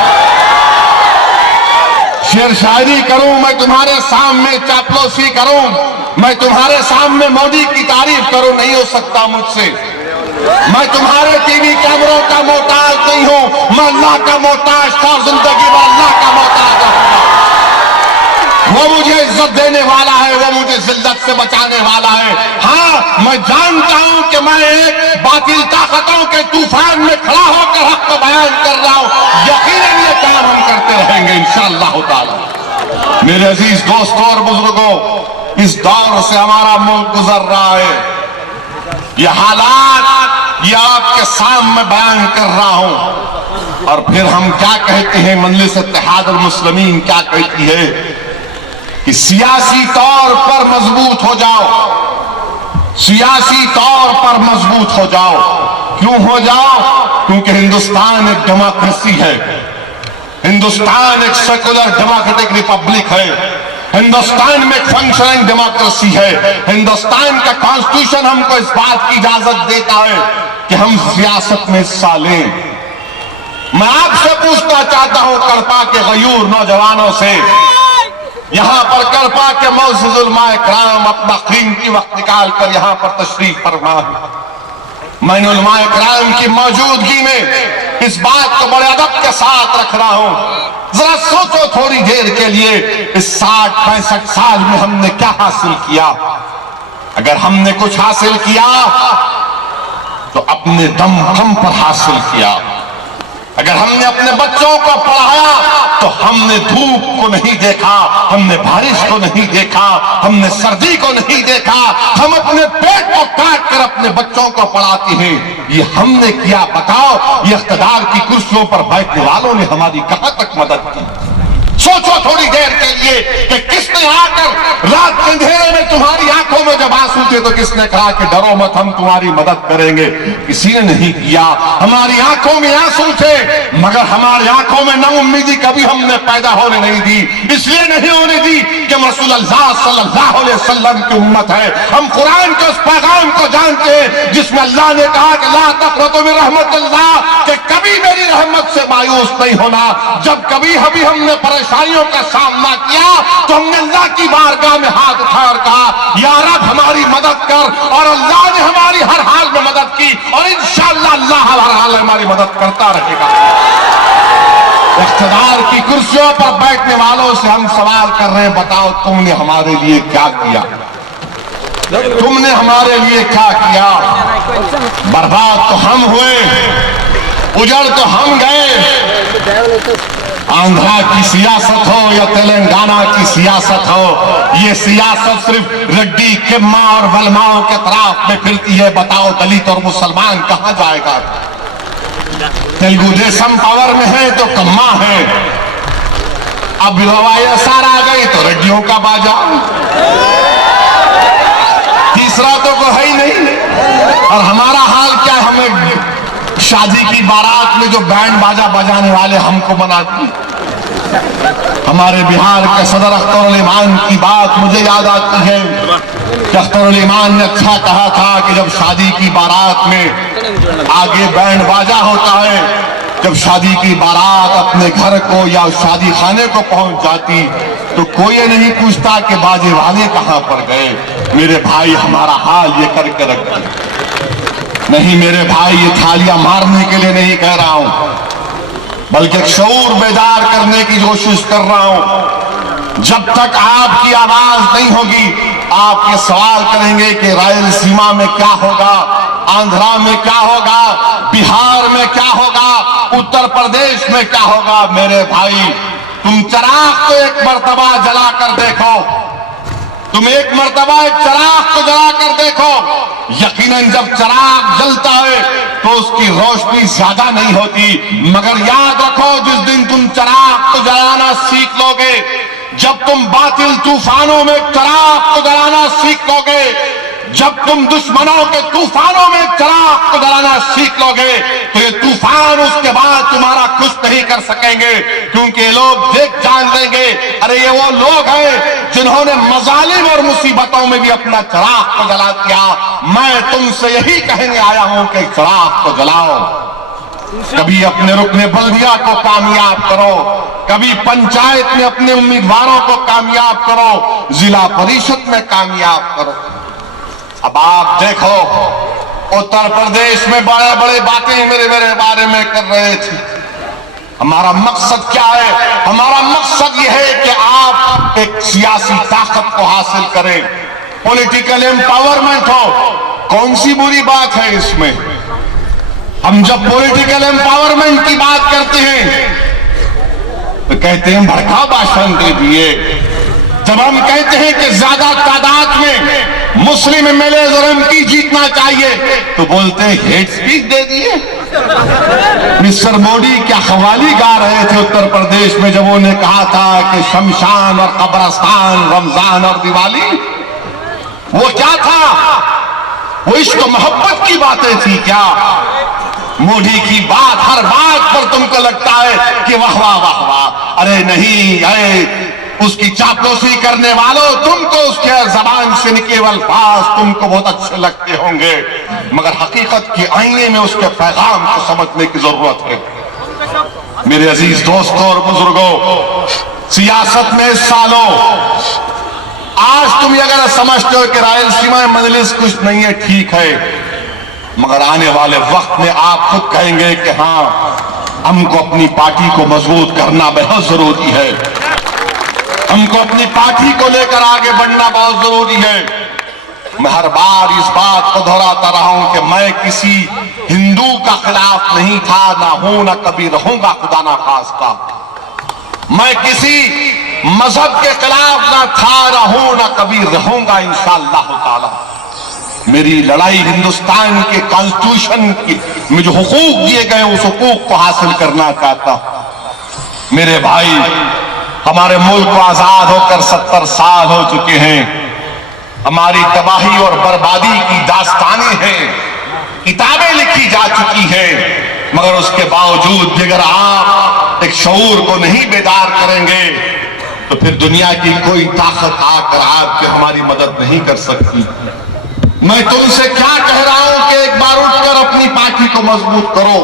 शेर शायरी करूं मैं तुम्हारे सामने, चापलूसी करूं मैं तुम्हारे सामने, मोदी की तारीफ करूं? नहीं हो सकता मुझसे। मैं तुम्हारे टीवी कैमरों का मोहताज नहीं हूं, मैं अल्लाह का मोहताज था, जिंदगी भर अल्लाह का मोहताज रहूंगा। वो मुझे इज्जत देने वाला है, वो मुझे जिल्लत से बचाने वाला है। हाँ, मैं जानता हूं कि मैं एक बातिल ताकतों के तूफान में खड़ा होकर हक को बयान कर रहा हूं। यकीनन ये काम हम करते रहेंगे इंशाअल्लाह ताला। मेरे अजीज दोस्तों और बुजुर्गों, इस दौर से हमारा मुल्क गुजर रहा है। ये हालात ये आपके सामने बयान कर रहा हूं। और फिर हम क्या कहते हैं, मजलिस इत्तेहादुल मुस्लिमीन क्या कहती है कि सियासी तौर पर मजबूत हो जाओ, सियासी तौर पर मजबूत हो जाओ। क्यों हो जाओ? क्योंकि हिंदुस्तान एक डेमोक्रेसी है, हिंदुस्तान एक सेकुलर डेमोक्रेटिक रिपब्लिक है, हिंदुस्तान में एक फंक्शनिंग डेमोक्रेसी है। हिंदुस्तान का कॉन्स्टिट्यूशन हमको इस बात की इजाजत देता है कि हम सियासत में हिस्सा लें। मैं आपसे पूछना चाहता हूं कड़पा के गयूर नौजवानों से, यहां पर कड़पा के मौजूद उलमाए कराम अपना कीमती वक्त निकाल कर यहां पर तशरीफ फरमा है। मैंने उलमाए कराम की मौजूदगी में इस बात को बड़े अदब के साथ रख रहा हूं। जरा सोचो थोड़ी देर के लिए, इस 60-65 साल में हमने क्या हासिल किया। अगर हमने कुछ हासिल किया तो अपने दम पर हासिल किया। अगर हमने अपने बच्चों को पढ़ाया तो हमने धूप को नहीं देखा, हमने बारिश को नहीं देखा, हमने सर्दी को नहीं देखा। हम अपने पेट को काट कर अपने बच्चों को पढ़ाते हैं, ये हमने किया। बताओ, ये इख्तिदार की कुर्सियों पर बैठने वालों ने हमारी कहां तक मदद की। सोचो थोड़ी देर के लिए कि किसने आकर रात के अंधेरे में तुम्हारी आंखों में जब आंसू थे तो किसने कहा कि डरो मत, हम तुम्हारी मदद करेंगे। किसी ने नहीं किया। हमारी आंखों में आंसू थे मगर हमारी आंखों में नाउम्मीदी कभी हमने पैदा होने नहीं दी। इसलिए नहीं होने दी कि हम रसूल अल्लाह सल्लल्लाहु अलैहि वसल्लम की उम्मत है। हम कुरान के उस पैगाम को जानते हैं जिसमें अल्लाह ने कहा कि ला तक़नतू मिन रहमतिल्लाह, कि कभी मेरी रहमत से मायूस नहीं होना। जब कभी हमने परेशानियों का सामना किया तो हमने अल्लाह की बारगाह में हाथ उठाकर कहा, या रब हमारी मदद कर, और अल्लाह ने हमारी हर हाल में मदद की और इंशाअल्लाह अल्लाह हर हाल में हमारी मदद करता रहेगा। इख्तिदार की कुर्सियों पर बैठने वालों से हम सवाल कर रहे हैं, बताओ तुमने हमारे लिए क्या किया? तुमने हमारे लिए क्या किया? बर्बाद तो हम हुए, उजड़ तो हम गए। आंध्रा की सियासत हो या तेलंगाना की सियासत हो, ये सियासत सिर्फ रेड्डी किम्मा और वलमाओं के तरफ में फिरती है। बताओ दलित और मुसलमान कहां जाएगा? तेलुगु देशम पावर में है तो कम्मा है, अब वाईएसआर आ गई तो रेड्डियों का बाजा, तीसरा तो कोई है ही नहीं। और हमारा हाल क्या है? हमें शादी की बारात में जो बैंड बाजा बजाने वाले हमको बनाती। हमारे बिहार के सदर अख्तर ईमान की बात मुझे याद आती है कि अख्तर ईमान ने अच्छा कहा था कि जब शादी की बारात में आगे बैंड बाजा होता है, जब शादी की बारात अपने घर को या शादी खाने को पहुंच जाती तो कोई ये नहीं पूछता कि बाजे वाले कहां पर गए। मेरे भाई, हमारा हाल ये करके रखते नहीं। मेरे भाई, ये थालियां मारने के लिए नहीं कह रहा हूं, बल्कि शऊर बेदार करने की कोशिश कर रहा हूं। जब तक आपकी आवाज नहीं होगी, आप ये सवाल करेंगे कि रायलसीमा में क्या होगा, आंध्रा में क्या होगा, बिहार में क्या होगा, उत्तर प्रदेश में क्या होगा। मेरे भाई, तुम चिराग को एक मर्तबा जला कर देखो, तुम एक मर्तबा एक चिराग को जला कर देखो। यकीनन जब चिराग जलता है तो उसकी रोशनी ज्यादा नहीं होती, मगर याद रखो जिस दिन तुम चिराग को जलाना सीख लोगे, जब तुम बातिल तूफानों में चिराग को जलाना सीख लोगे, जब तुम दुश्मनों के तूफानों में चिराग को जलाना सीख लोगे तो ये तूफान उसके बाद तुम्हारा कुछ नहीं कर सकेंगे, क्योंकि ये लोग देख जान लेंगे, अरे ये वो लोग हैं जिन्होंने मजालिम और मुसीबतों में भी अपना चिराग को जला दिया। मैं तुमसे यही कहने आया हूं कि चिराग को जलाओ। कभी अपने रुकने बल्दिया को कामयाब करो, कभी पंचायत में अपने उम्मीदवारों को कामयाब करो, जिला परिषद में कामयाब करो। अब आप देखो उत्तर प्रदेश में बड़े बड़े बातें मेरे बारे में कर रहे थे। हमारा मकसद क्या है? हमारा मकसद यह है कि आप एक सियासी ताकत को हासिल करें, पॉलिटिकल एम्पावरमेंट हो। कौन सी बुरी बात है इसमें? हम जब पॉलिटिकल एम्पावरमेंट की बात करते हैं तो कहते हैं भड़का भाषण दे दिए। जब हम कहते हैं कि ज्यादा तादाद में मुस्लिम एमएलए और एमपी जीतना चाहिए तो बोलते हैं हेट स्पीच दे दिए। मिस्टर मोदी क्या कव्वाली गा रहे थे उत्तर प्रदेश में जब उन्होंने कहा था कि शमशान और कब्रस्तान, रमजान और दिवाली। वो क्या था? वो इश्क मोहब्बत की बातें थी क्या? मोदी की बात, हर बात पर तुमको लगता है कि वाह वाह वाह वाह। अरे नहीं, अरे उसकी चापलूसी करने वालों, तुमको उसके जबान से निकले अल्फाज तुमको बहुत अच्छे लगते होंगे, मगर हकीकत के आईने में उसके पैगाम को समझने की जरूरत है। मेरे अजीज दोस्तों और बुजुर्गों, सियासत में हिस्सा लो। आज तुम अगर समझते हो कि रायलसीमा में मजलिस कुछ नहीं है, ठीक है, मगर आने वाले वक्त में आप खुद कहेंगे कि हाँ, हमको अपनी पार्टी को मजबूत करना बहुत जरूरी है, हमको अपनी पार्टी को लेकर आगे बढ़ना बहुत जरूरी है। मैं हर बार इस बात को दोहराता रहा हूं कि मैं किसी हिंदू का खिलाफ नहीं था, ना हूं ना कभी रहूंगा, खुदा ना खास्ता। मैं किसी मजहब के खिलाफ ना था, ना हूं ना कभी रहूंगा इंशाअल्लाह ताला। मेरी लड़ाई हिंदुस्तान के कॉन्स्टिट्यूशन में जो हुकूक दिए गए उस हुकूक को हासिल करना चाहता हूं। मेरे भाई, हमारे मुल्क को आजाद होकर 70 साल हो चुके हैं। हमारी तबाही और बर्बादी की दास्तानें हैं, किताबें लिखी जा चुकी हैं, मगर उसके बावजूद भी अगर आप एक शऊर को नहीं बेदार करेंगे तो फिर दुनिया की कोई ताकत आकर आपकी हमारी मदद नहीं कर सकती। मैं तुमसे क्या कह रहा हूं कि एक बार उठकर अपनी पार्टी को मजबूत करो।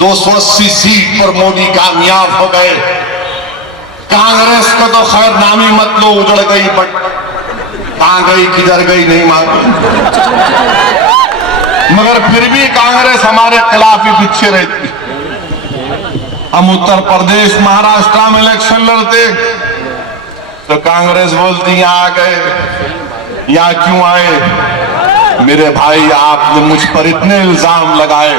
280 सीट पर मोदी कामयाब हो गए। कांग्रेस को तो खैर नामी मत लो, उजड़ गई, बट कहां गई किधर गई नहीं मालूम, मगर फिर भी कांग्रेस हमारे खिलाफ ही पीछे रहती। हम उत्तर प्रदेश महाराष्ट्र में इलेक्शन लड़ते तो कांग्रेस बोलती यहां आ गए, यहां क्यों आए? मेरे भाई, आपने मुझ पर इतने इल्जाम लगाए,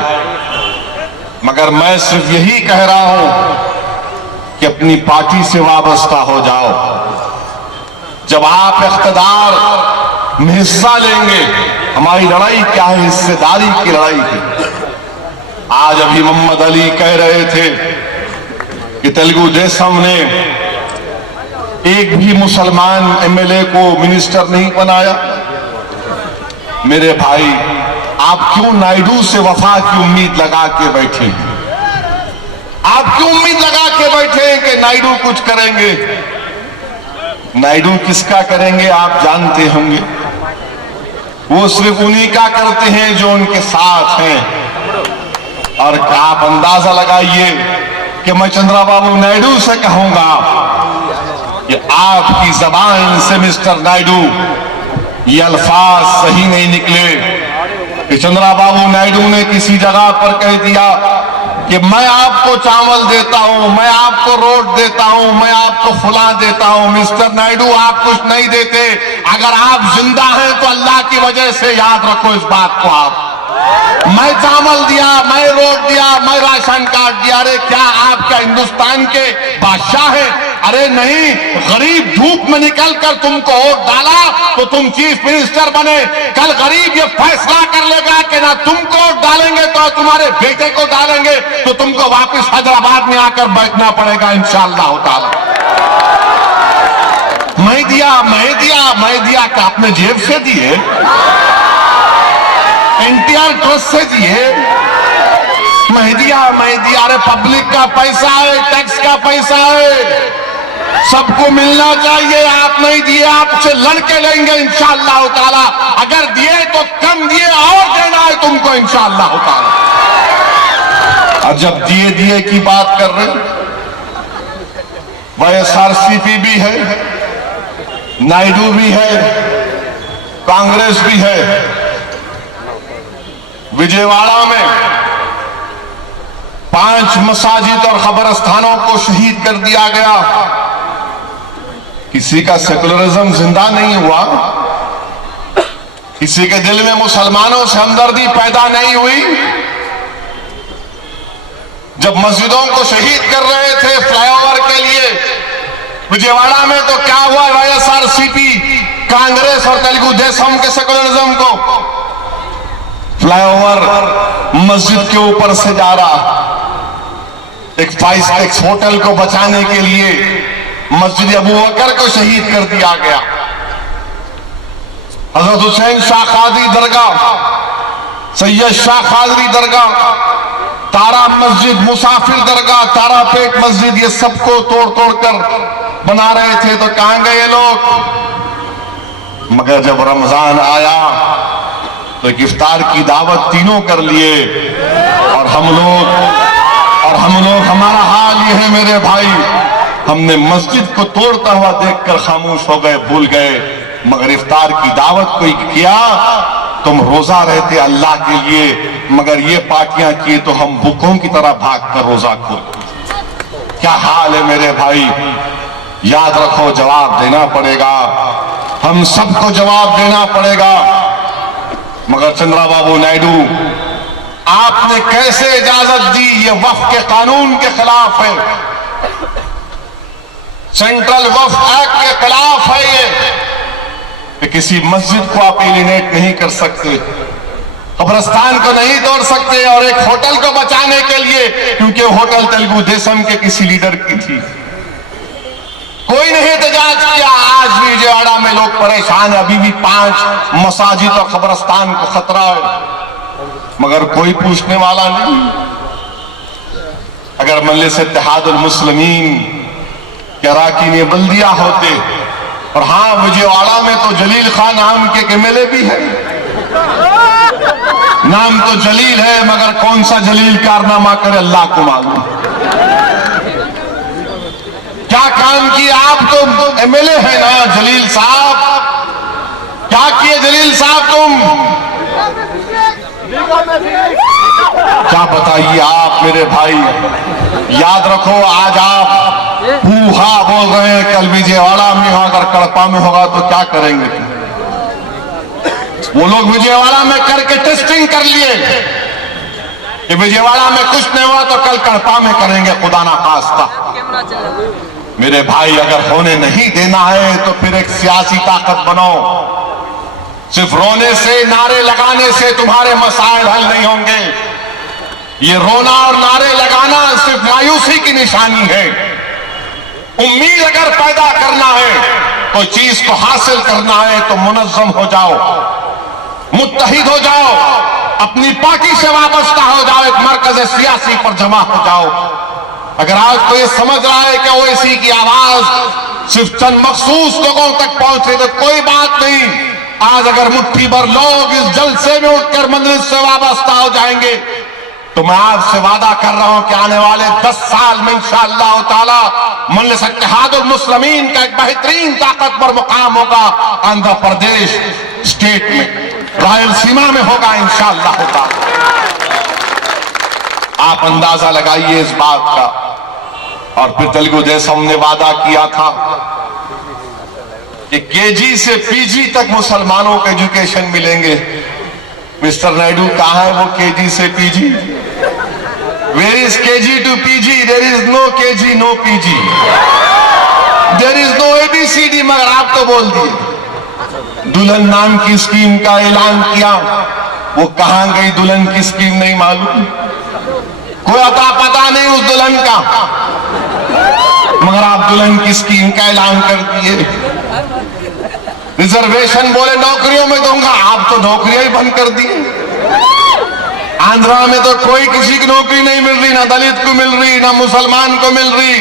मगर मैं सिर्फ यही कह रहा हूं कि अपनी पार्टी से वाबस्ता हो जाओ। जब आप इख्तिदार में हिस्सा लेंगे, हमारी लड़ाई क्या है? हिस्सेदारी की लड़ाई है। आज अभी मोहम्मद अली कह रहे थे कि तेलुगु देशम ने एक भी मुसलमान एमएलए को मिनिस्टर नहीं बनाया। मेरे भाई, आप क्यों नायडू से वफा की उम्मीद लगा के बैठे? आप क्यों उम्मीद लगा के बैठे हैं कि नायडू कुछ करेंगे? नायडू किसका करेंगे आप जानते होंगे। वो सिर्फ उन्हीं का करते हैं जो उनके साथ हैं। और आप अंदाजा लगाइए कि मैं चंद्रबाबू नायडू से कहूंगा कि आपकी जबान से मिस्टर नायडू ये अल्फाज सही नहीं निकले कि चंद्रबाबू नायडू ने किसी जगह पर कह दिया कि मैं आपको चावल देता हूं, मैं आपको रोड देता हूं, मैं आपको फुला देता हूं। मिस्टर नायडू, आप कुछ नहीं देते। अगर आप जिंदा हैं तो अल्लाह की वजह से याद रखो इस बात को। आप, मैं चावल दिया, मैं रोड दिया, मैं राशन कार्ड दिया, अरे क्या आप क्या हिंदुस्तान के बादशाह हैं? अरे नहीं, गरीब धूप में निकलकर तुमको वोट डाला तो तुम चीफ मिनिस्टर बने। कल गरीब ये फैसला कर लेगा कि ना तुमको वोट डालेंगे तो तुम्हारे बेटे को डालेंगे, तो तुमको वापस हैदराबाद में आकर बैठना पड़ेगा इंशाअल्लाह ताला। मैं दिया कि आपने जेब से दिए, एनटीआर ट्रस्ट से दिए। मैं दिया, अरे पब्लिक का पैसा है, टैक्स का पैसा है, सबको मिलना चाहिए। आप नहीं दिए, आपसे लड़के लेंगे इंशाअल्लाह ताला। अगर दिए तो कम दिए, और देना है तुमको इंशाअल्लाह ताला। और जब दिए की बात कर रहे, वाईएसआरसीपी भी है, नायडू भी है, कांग्रेस भी है, विजयवाड़ा में 5 मसाजिद और खबरस्तानों को शहीद कर दिया गया। किसी का सेकुलरिज्म जिंदा नहीं हुआ, किसी के दिल में मुसलमानों से हमदर्दी पैदा नहीं हुई। जब मस्जिदों को शहीद कर रहे थे फ्लाईओवर के लिए विजयवाड़ा में, तो क्या हुआ? वाईएसआरसीपी, कांग्रेस और तेलुगु देशम के सेकुलरिज्म को फ्लाईओवर मस्जिद के ऊपर से जा रहा। एक 5 स्टार होटल को बचाने के लिए मस्जिद अबू बकर को शहीद कर दिया गया। हजरत हुसैन शाह कादरी दरगाह, सैयद शाह कादरी दरगाह, तारा मस्जिद, मुसाफिर दरगाह, तारापेट मस्जिद, ये सबको तोड़ तोड़ कर बना रहे थे। तो कहां गए लोग? मगर जब रमजान आया तो एक इफ्तार की दावत तीनों कर लिए, और हम लोग हमारा हाल ये है मेरे भाई, हमने मस्जिद को तोड़ता हुआ देखकर खामोश हो गए, भूल गए। मगर इफ्तार की दावत कोई किया, तुम रोजा रहते अल्लाह के लिए, मगर ये पार्टियां किए तो हम भूखों की तरह भागकर रोजा खोल। क्या हाल है मेरे भाई? याद रखो, जवाब देना पड़ेगा, हम सबको जवाब देना पड़ेगा। मगर चंद्रबाबू नायडू, आपने कैसे इजाजत दी? ये वक्फ के कानून के खिलाफ है, सेंट्रल वक्फ एक्ट के खिलाफ है ये, कि किसी मस्जिद को आप एलिनेट नहीं कर सकते, कब्रिस्तान को नहीं तोड़ सकते, और एक होटल को बचाने के लिए, क्योंकि होटल तेलुगु देशम के किसी लीडर की थी, कोई नहीं एहतजाज किया। आज भी विजयवाड़ा में लोग परेशान है, अभी भी 5 मसाजिद और कब्रिस्तान को खतरा है, मगर कोई पूछने वाला नहीं। अगर मजलिस इत्तेहादुल मुस्लिमीन के अरकान बल्दिया होते, और हाँ, विजयवाड़ा में तो जलील खान नाम के एमएलए भी है, नाम तो जलील है, मगर कौन सा जलील कारनामा करे अल्लाह को मालूम। क्या काम किया? आप तो एमएलए है ना जलील साहब, क्या किए जलील साहब तुम? क्या बताइए आप मेरे भाई? याद रखो, आज आप हूहा बोल रहे हैं, कल विजयवाड़ा में हो, अगर कड़पा में होगा तो क्या करेंगे? वो लोग विजयवाड़ा में करके टेस्टिंग कर लिए कि विजयवाड़ा में कुछ नहीं हुआ तो कल कड़पा में करेंगे, खुदा ना खास्ता। मेरे भाई, अगर होने नहीं देना है तो फिर एक सियासी ताकत बनाओ। सिर्फ रोने से, नारे लगाने से तुम्हारे मसाइल हल नहीं होंगे। ये रोना और नारे लगाना सिर्फ मायूसी की निशानी है। उम्मीद अगर पैदा करना है, कोई चीज को हासिल करना है, तो मुनज़्ज़म हो जाओ, मुत्तहिद हो जाओ, अपनी पार्टी से वाबस्ता हो जाओ, एक मरकज सियासी पर जमा हो जाओ। अगर आज तो ये समझ रहा है कि ओवैसी की आवाज सिर्फ चंद मखसूस लोगों तक पहुंचे, तो कोई बात नहीं। आज अगर मुट्ठी भर लोग इस जलसे में उठकर मजलिस से वाबस्ता हो जाएंगे, तो मैं आपसे वादा कर रहा हूं कि आने वाले 10 साल में इंशाअल्लाह ताला मजलिस इत्तेहादुल मुस्लिमीन का एक बेहतरीन ताकतवर मुकाम होगा आंध्र प्रदेश स्टेट में, रायलसीमा में होगा इंशाअल्लाह ताला। आप अंदाजा लगाइए इस बात का। और फिर तेलुगु देशम ने वादा किया था कि केजी से पीजी तक मुसलमानों को एजुकेशन मिलेंगे। मिस्टर नायडू, कहां है वो केजी से PG? Where is KG to PG? There is no KG, no PG, there is no ABCD. मगर आप तो बोल दिए। दुल्हन नाम की स्कीम का ऐलान किया, वो कहां गई दुल्हन की स्कीम नहीं मालूम, कोई अता पता नहीं उस दुल्हन का, मगर आप दुल्हन की स्कीम का ऐलान कर दिए। रिजर्वेशन बोले नौकरियों में दूंगा, आप तो नौकरियां ही बंद कर दी। आंध्रा में तो कोई किसी की नौकरी नहीं मिल रही, ना दलित को मिल रही, ना मुसलमान को मिल रही,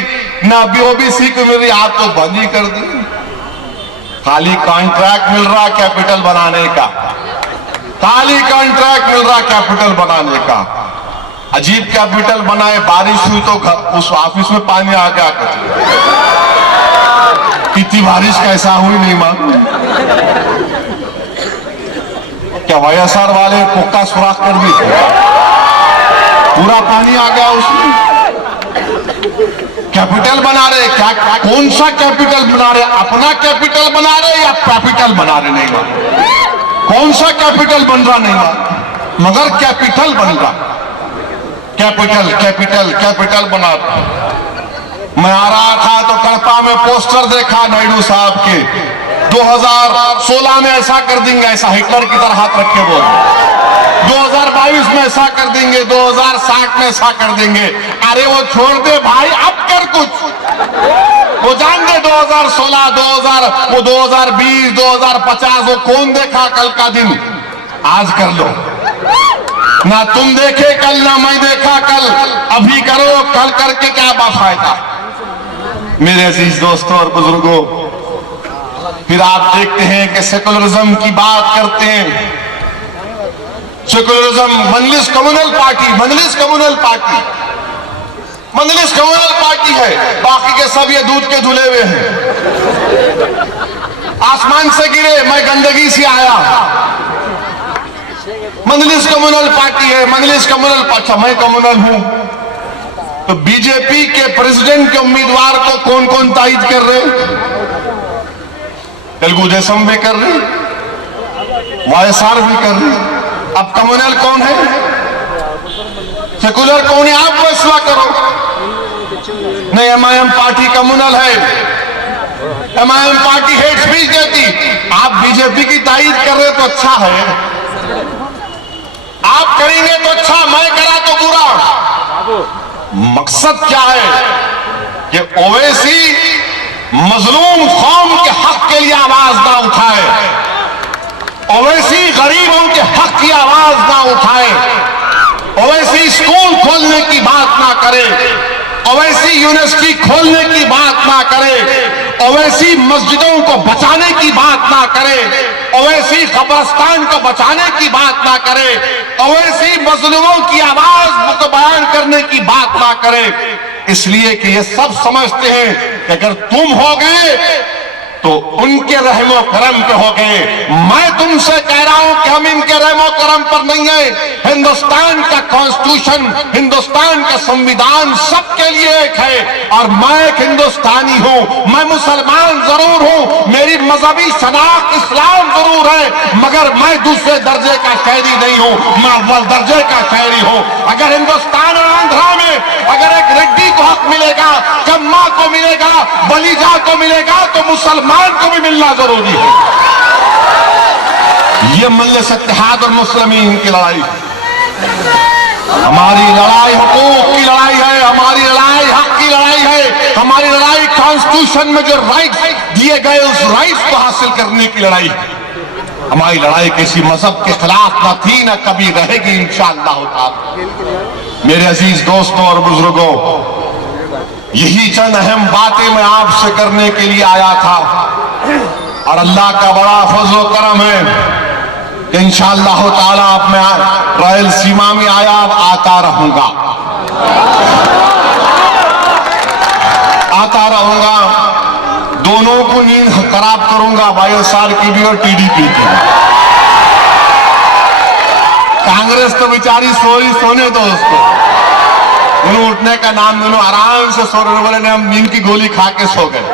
ना ओबीसी को मिल रही, आप तो बंद ही कर दी। खाली कॉन्ट्रैक्ट मिल रहा कैपिटल बनाने का, खाली कॉन्ट्रैक्ट मिल रहा कैपिटल बनाने का। अजीब कैपिटल बनाए, बारिश हुई तो उस ऑफिस में पानी आ गया। कितनी बारिश कैसा हुई नहीं मालूम। क्या वाईएसआर वाले पुक्का सुराख कर दी थी? पूरा पानी आ गया उसमें। कैपिटल बना रहे, क्या कौन सा कैपिटल बना रहे? अपना कैपिटल बना रहे या कैपिटल बना रहे? नहीं बात कौन सा कैपिटल बन रहा, नहीं बात मगर कैपिटल बन रहा। कैपिटल कैपिटल कैपिटल बना रहा। मैं आ रहा था तो कड़पा में पोस्टर देखा नायडू साहब के, 2016 में ऐसा कर देंगे, ऐसा हिटलर की तरह हाथ रख के बोल, 2022 में ऐसा कर देंगे, 2060 में ऐसा कर देंगे। अरे वो छोड़ दे भाई, अब कर कुछ। वो जान दे 2016, 2020, 2050 वो कौन देखा कल का दिन? आज कर लो ना, तुम देखे कल ना मैं देखा कल, अभी करो, कल करके क्या फायदा? मेरे अजीज दोस्तों और बुजुर्गों, फिर आप देखते हैं कि सेकुलरिज्म की बात करते हैं। सेकुलरिज्म, मजलिस कम्युनल पार्टी, मजलिस कम्युनल पार्टी, मजलिस कम्युनल पार्टी है, बाकी के सब ये दूध के धुले हुए हैं, आसमान से गिरे, मैं गंदगी से आया। मजलिस कम्युनल पार्टी है, मजलिस कम्युनल पार्टी, मैं कम्युनल हूं। तो बीजेपी के प्रेसिडेंट के उम्मीदवार को कौन कौन तायद कर रहे? तेलुगु देशम भी कर रही, वाईएसआर भी कर रही। अब कम्युनल कौन है, सेकुलर कौन है? आप फैसला करो। नहीं, एमआईएम पार्टी कम्युनल है, एमआईएम पार्टी हेट स्पीच देती। आप बीजेपी की तायद कर रहे तो अच्छा है, आप करेंगे तो अच्छा, मैं करा तो बुरा। मकसद क्या है कि ओवैसी मजलूम कौम के हक के लिए आवाज ना उठाए, ओवैसी गरीबों के हक की आवाज ना उठाए, ओवैसी स्कूल खोलने की बात ना करे, ओवैसी यूनिवर्सिटी खोलने की बात ना करे, ओवैसी मस्जिदों को बचाने की बात ना करे, ओवैसी कब्रिस्तान को बचाने की बात ना करे, ओवैसी मजलूमों की आवाज को बयान करने की बात ना करे। इसलिए कि ये सब समझते हैं कि अगर तुम हो गए तो उनके रहमो करम पे हो गए। मैं तुमसे कह रहा हूं कि हम इनके रहमो करम पर नहीं है। हिंदुस्तान का कॉन्स्टिट्यूशन, हिंदुस्तान का संविधान सबके लिए एक है, और मैं एक हिंदुस्तानी हूं, मैं मुसलमान जरूर हूं, मेरी मजहबी शनाख्त इस्लाम जरूर है, मगर मैं दूसरे दर्जे का शहरी नहीं हूं, मैं अव्वल दर्जे का शहरी हूं। अगर हिंदुस्तान और आंध्रा में अगर एक रेड्डी को हक मिलेगा, कम्मा को मिलेगा, बलीजा को मिलेगा, तो मुसलमान को भी मिलना जरूरी है। ये मजलिस इत्तेहाद और मुस्लिमीन की लड़ाई, हमारी लड़ाई हुकूक की लड़ाई है, हमारी लड़ाई हक की लड़ाई है, हमारी लड़ाई कॉन्स्टिट्यूशन में जो राइट दिए गए उस राइट को हासिल करने की लड़ाई है। हमारी लड़ाई किसी मजहब के खिलाफ न थी, न कभी रहेगी इंशाअल्लाह ताला। मेरे अजीज दोस्तों और बुजुर्गों, यही चंद अहम बातें मैं आपसे करने के लिए आया था, और अल्लाह का बड़ा फजल व करम है कि इंशाअल्लाह ताला अब मैं रायल सीमा में आया, अब आता रहूंगा, आता रहूंगा। दोनों को नींद खराब करूंगा, वाईएसआर की भी और टीडीपी की। कांग्रेस तो बेचारी सोने दो उसको, उन्होंने उठने का नाम, दोनों आराम से सो रहे, बोले हम नींद की गोली खा के सो गए।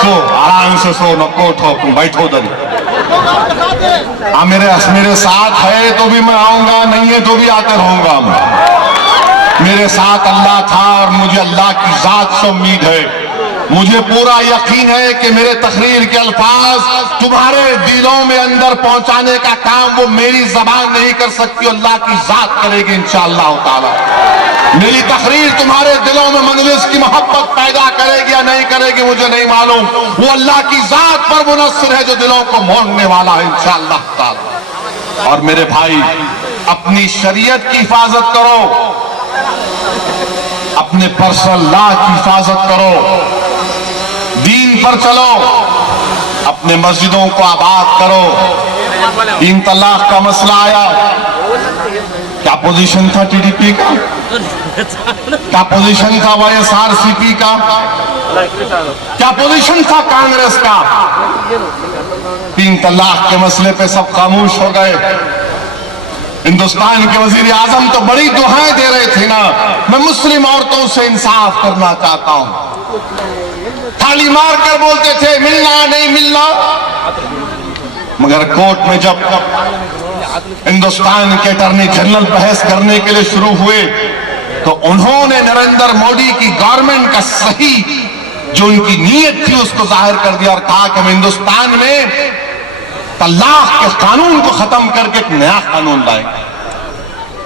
सो आराम से सो, नको उठो, तुम बैठो उधर। मेरे साथ है तो भी मैं आऊंगा, नहीं है तो भी आते रहूंगा मैं। मेरे साथ अल्लाह था और मुझे अल्लाह की जात से उम्मीद है। मुझे पूरा यकीन है कि मेरे तकरीर के अल्फाज तुम्हारे दिलों में अंदर पहुंचाने का काम वो मेरी जबान नहीं कर सकती, अल्लाह की जात करेगी इंशाअल्लाह ताला। मेरी तकरीर तुम्हारे दिलों में मजलिस की मोहब्बत पैदा करेगी या नहीं करेगी मुझे नहीं मालूम, वो अल्लाह की जात पर मुनस्सिर है जो दिलों को मोड़ने वाला है इंशाअल्लाह ताला। और मेरे भाई, अपनी शरीयत की हिफाजत करो, अपने पर्सनल लॉ की हिफाजत करो, दीन पर चलो, अपने मस्जिदों को आबाद करो। 3 तलाक का मसला आया, क्या पोजीशन था टीडीपी का, क्या पोजीशन था वाईएसआरसीपी का, क्या पोजीशन था कांग्रेस का। 3 तलाक के मसले पे सब खामोश हो गए। हिंदुस्तान के वजीर आजम तो बड़ी दुआएं दे रहे थे ना, मैं मुस्लिम औरतों से इंसाफ करना चाहता हूं, थाली मार कर बोलते थे मिलना नहीं मिलना। मगर कोर्ट में जब हिंदुस्तान के अटॉर्नी जनरल बहस करने के लिए शुरू हुए तो उन्होंने नरेंद्र मोदी की गवर्नमेंट का सही जो उनकी नीयत थी उसको जाहिर कर दिया और कहा कि हम हिंदुस्तान में तलाक के कानून को खत्म करके एक नया कानून लाएंगे।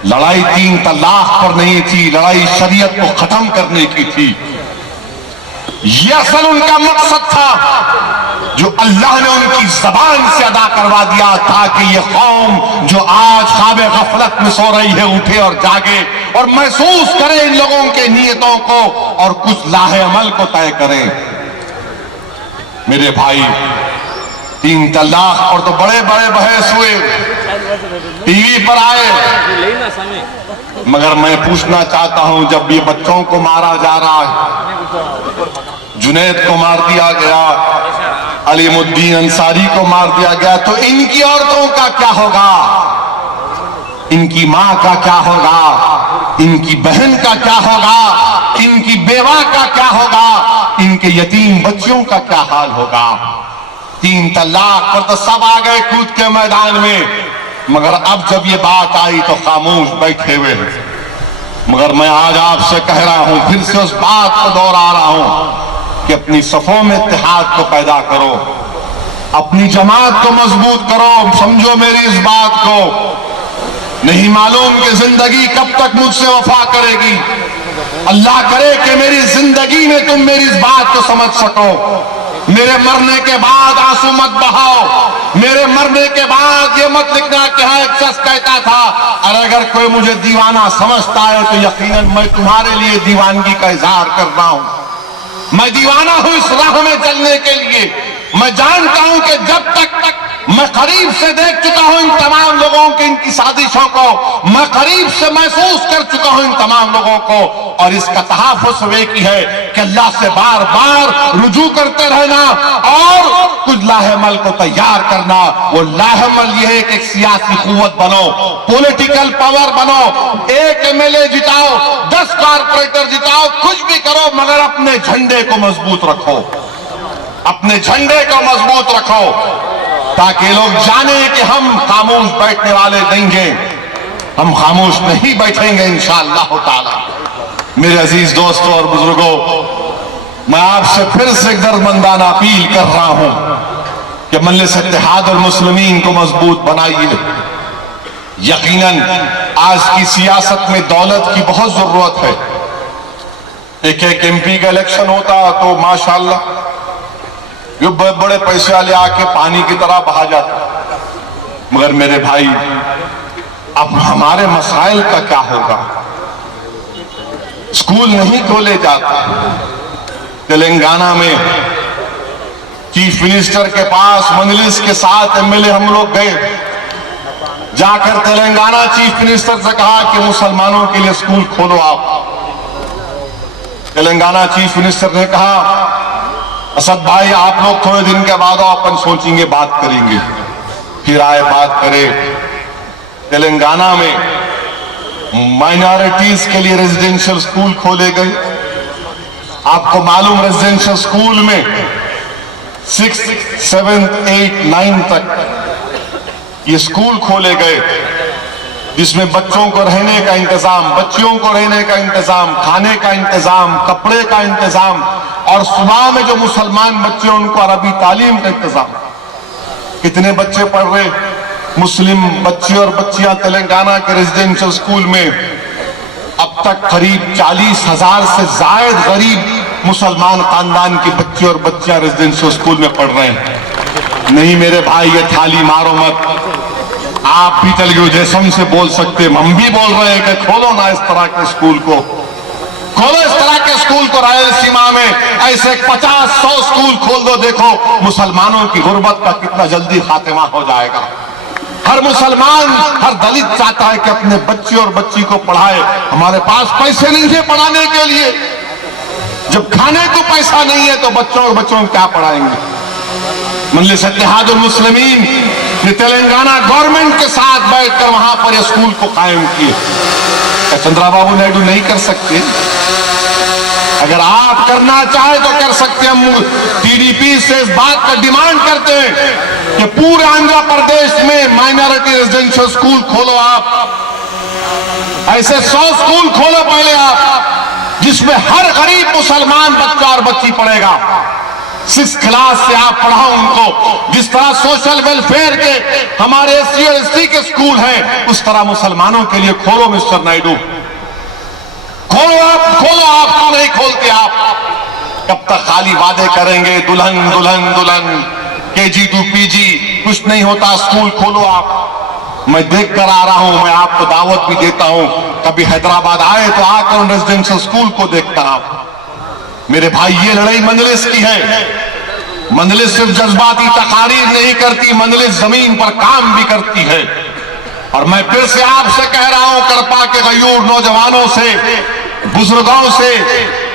लड़ाई 3 तलाक पर नहीं थी, लड़ाई शरीयत को खत्म करने की थी। यह असल उनका मकसद था जो अल्लाह ने उनकी जबान से अदा करवा दिया ताकि ये कौम जो आज ख्वाबे गफलत में सो रही है उठे और जागे और महसूस करे इन लोगों के नियतों को और कुछ लाहे अमल को तय करें। मेरे भाई 3 तलाक और तो बड़े बड़े बहस हुए, टीवी पर आए, मगर मैं पूछना चाहता हूं जब ये बच्चों को मारा जा रहा है, जुनैद को मार दिया गया, अलीमुद्दीन अंसारी को मार दिया गया, तो इनकी औरतों का क्या होगा, इनकी मां का क्या होगा, इनकी बहन का क्या होगा, इनकी बेवा का क्या होगा, इनके यतीम बच्चियों का क्या हाल होगा। 3 तलाक पर तो सब आ गए कूद के मैदान में, मगर अब जब ये बात आई तो खामोश बैठे हुए हैं। मगर मैं आज आपसे कह रहा हूं, फिर से उस बात को दोहरा रहा हूं कि अपनी सफों में इत्तेहाद को पैदा करो, अपनी जमात को मजबूत करो। समझो मेरी इस बात को, नहीं मालूम कि जिंदगी कब तक मुझसे वफा करेगी। अल्लाह करे कि मेरी जिंदगी में तुम मेरी इस बात को समझ सको। मेरे मरने के बाद आंसू मत बहाओ, मेरे मरने के बाद ये मत लिखना कि हाँ एक शख्स कहता था। और अगर कोई मुझे दीवाना समझता है तो यकीनन मैं तुम्हारे लिए दीवानगी का इजहार कर रहा हूं। मैं दीवाना हूं इस राह में चलने के लिए। मैं जानता हूं कि जब तक मैं करीब से देख चुका हूं इन तमाम लोगों की इनकी साजिशों को, मैं करीब से महसूस कर चुका हूं इन तमाम लोगों को, और इसका तहफ़्फ़ुज़ वे की है कि अल्लाह से बार बार रुजू करते रहना और कुछ लाहेमल को तैयार करना। वो लाहेमल ये है कि एक सियासी कुव्वत बनो, पॉलिटिकल पावर बनो, 1 MLA जिताओ, 10 कारपोरेटर जिताओ, कुछ भी करो, मगर अपने झंडे को मजबूत रखो, अपने झंडे को मजबूत रखो, ताकि लोग जाने कि हम खामोश बैठने वाले नहीं हैं। हम खामोश नहीं बैठेंगे इंशाअल्लाह ताला। मेरे अजीज दोस्तों और बुजुर्गों, मैं आपसे फिर से एक दर्दमंदाना अपील कर रहा हूं कि मजलिस इत्तेहादुल मुस्लिमीन को मजबूत बनाइए। यकीनन आज की सियासत में दौलत की बहुत जरूरत है। एक MP का इलेक्शन होता तो माशाअल्लाह जो बड़े पैसे वाले आके पानी की तरह बहा जाते, मगर मेरे भाई अब हमारे मसाइल का क्या होगा। स्कूल नहीं खोले जाते। तेलंगाना में चीफ मिनिस्टर के पास मजलिस के साथ MLA हम लोग गए, जाकर तेलंगाना चीफ मिनिस्टर से कहा कि मुसलमानों के लिए स्कूल खोलो आप। तेलंगाना चीफ मिनिस्टर ने कहा असद भाई आप लोग थोड़े दिन के बाद अपन सोचेंगे, बात करेंगे। फिर आए, बात करे। तेलंगाना में माइनॉरिटीज के लिए रेजिडेंशियल स्कूल खोले गए। आपको मालूम रेजिडेंशियल स्कूल में 6, 7, 8, 9 तक ये स्कूल खोले गए, जिसमें बच्चों को रहने का इंतजाम, बच्चियों को रहने का इंतजाम, खाने का इंतजाम, कपड़े का इंतजाम, और सुबह में जो मुसलमान बच्चे उनको अरबी तालीम का इंतजाम। कितने बच्चे पढ़ रहे मुस्लिम बच्चे और बच्चियां तेलंगाना के रेजिडेंशियल स्कूल में? अब तक करीब 40,000 से जायद गरीब मुसलमान खानदान के बच्चे और बच्चियां रेजिडेंशियल स्कूल में पढ़ रहे हैं। नहीं मेरे भाई, ये थाली मारो मत। आप भी तेलुगु देशम से बोल सकते, हम भी बोल रहे हैं कि खोलो ना इस तरह के स्कूल को, खोलो इस तरह के स्कूल को। रायलसीमा में ऐसे 50-100 स्कूल खोल दो, देखो मुसलमानों की गुर्बत का कितना जल्दी खात्मा हो जाएगा। हर मुसलमान, हर दलित चाहता है कि अपने बच्चे और बच्ची को पढ़ाए। हमारे पास पैसे नहीं है पढ़ाने के लिए। जब खाने को पैसा नहीं है तो बच्चों और बच्चों को क्या पढ़ाएंगे? मजलिस इत्तेहादुल मुस्लिमीन ने तेलंगाना गवर्नमेंट के साथ बैठकर वहां पर स्कूल को कायम किए। क्या चंद्रबाबू नायडू नहीं कर सकते? अगर आप करना चाहे तो कर सकते हैं। हम टीडीपी से इस बात का डिमांड करते हैं कि पूरे आंध्र प्रदेश में माइनॉरिटी रेजिडेंशियल स्कूल खोलो। आप ऐसे 100 स्कूल खोलो पहले आप, जिसमें हर गरीब मुसलमान बच्चा और बच्ची पढ़ेगा। 6 क्लास से आप पढ़ाओ उनको। जिस तरह सोशल वेलफेयर के हमारे SC और ST के स्कूल हैं, उस तरह मुसलमानों के लिए खोलो मिस्टर नायडू। खोलो आप क्यों नहीं खोलते? आप कब तक खाली वादे करेंगे? दुल्हन दुल्हन दुल्हन, KG to PG, कुछ नहीं होता। स्कूल खोलो आप। मैं देख कर आ रहा हूं, मैं आपको दावत भी देता हूं, कभी हैदराबाद आए तो आकर उन रेजिडेंशियल स्कूल को देखता आप। मेरे भाई, ये लड़ाई मजलिस की है। मजलिस सिर्फ जज्बाती तकारीर नहीं करती, मजलिस जमीन पर काम भी करती है। और मैं फिर से आपसे कह रहा हूं, करपा के गयूर नौजवानों से, बुजुर्गों से,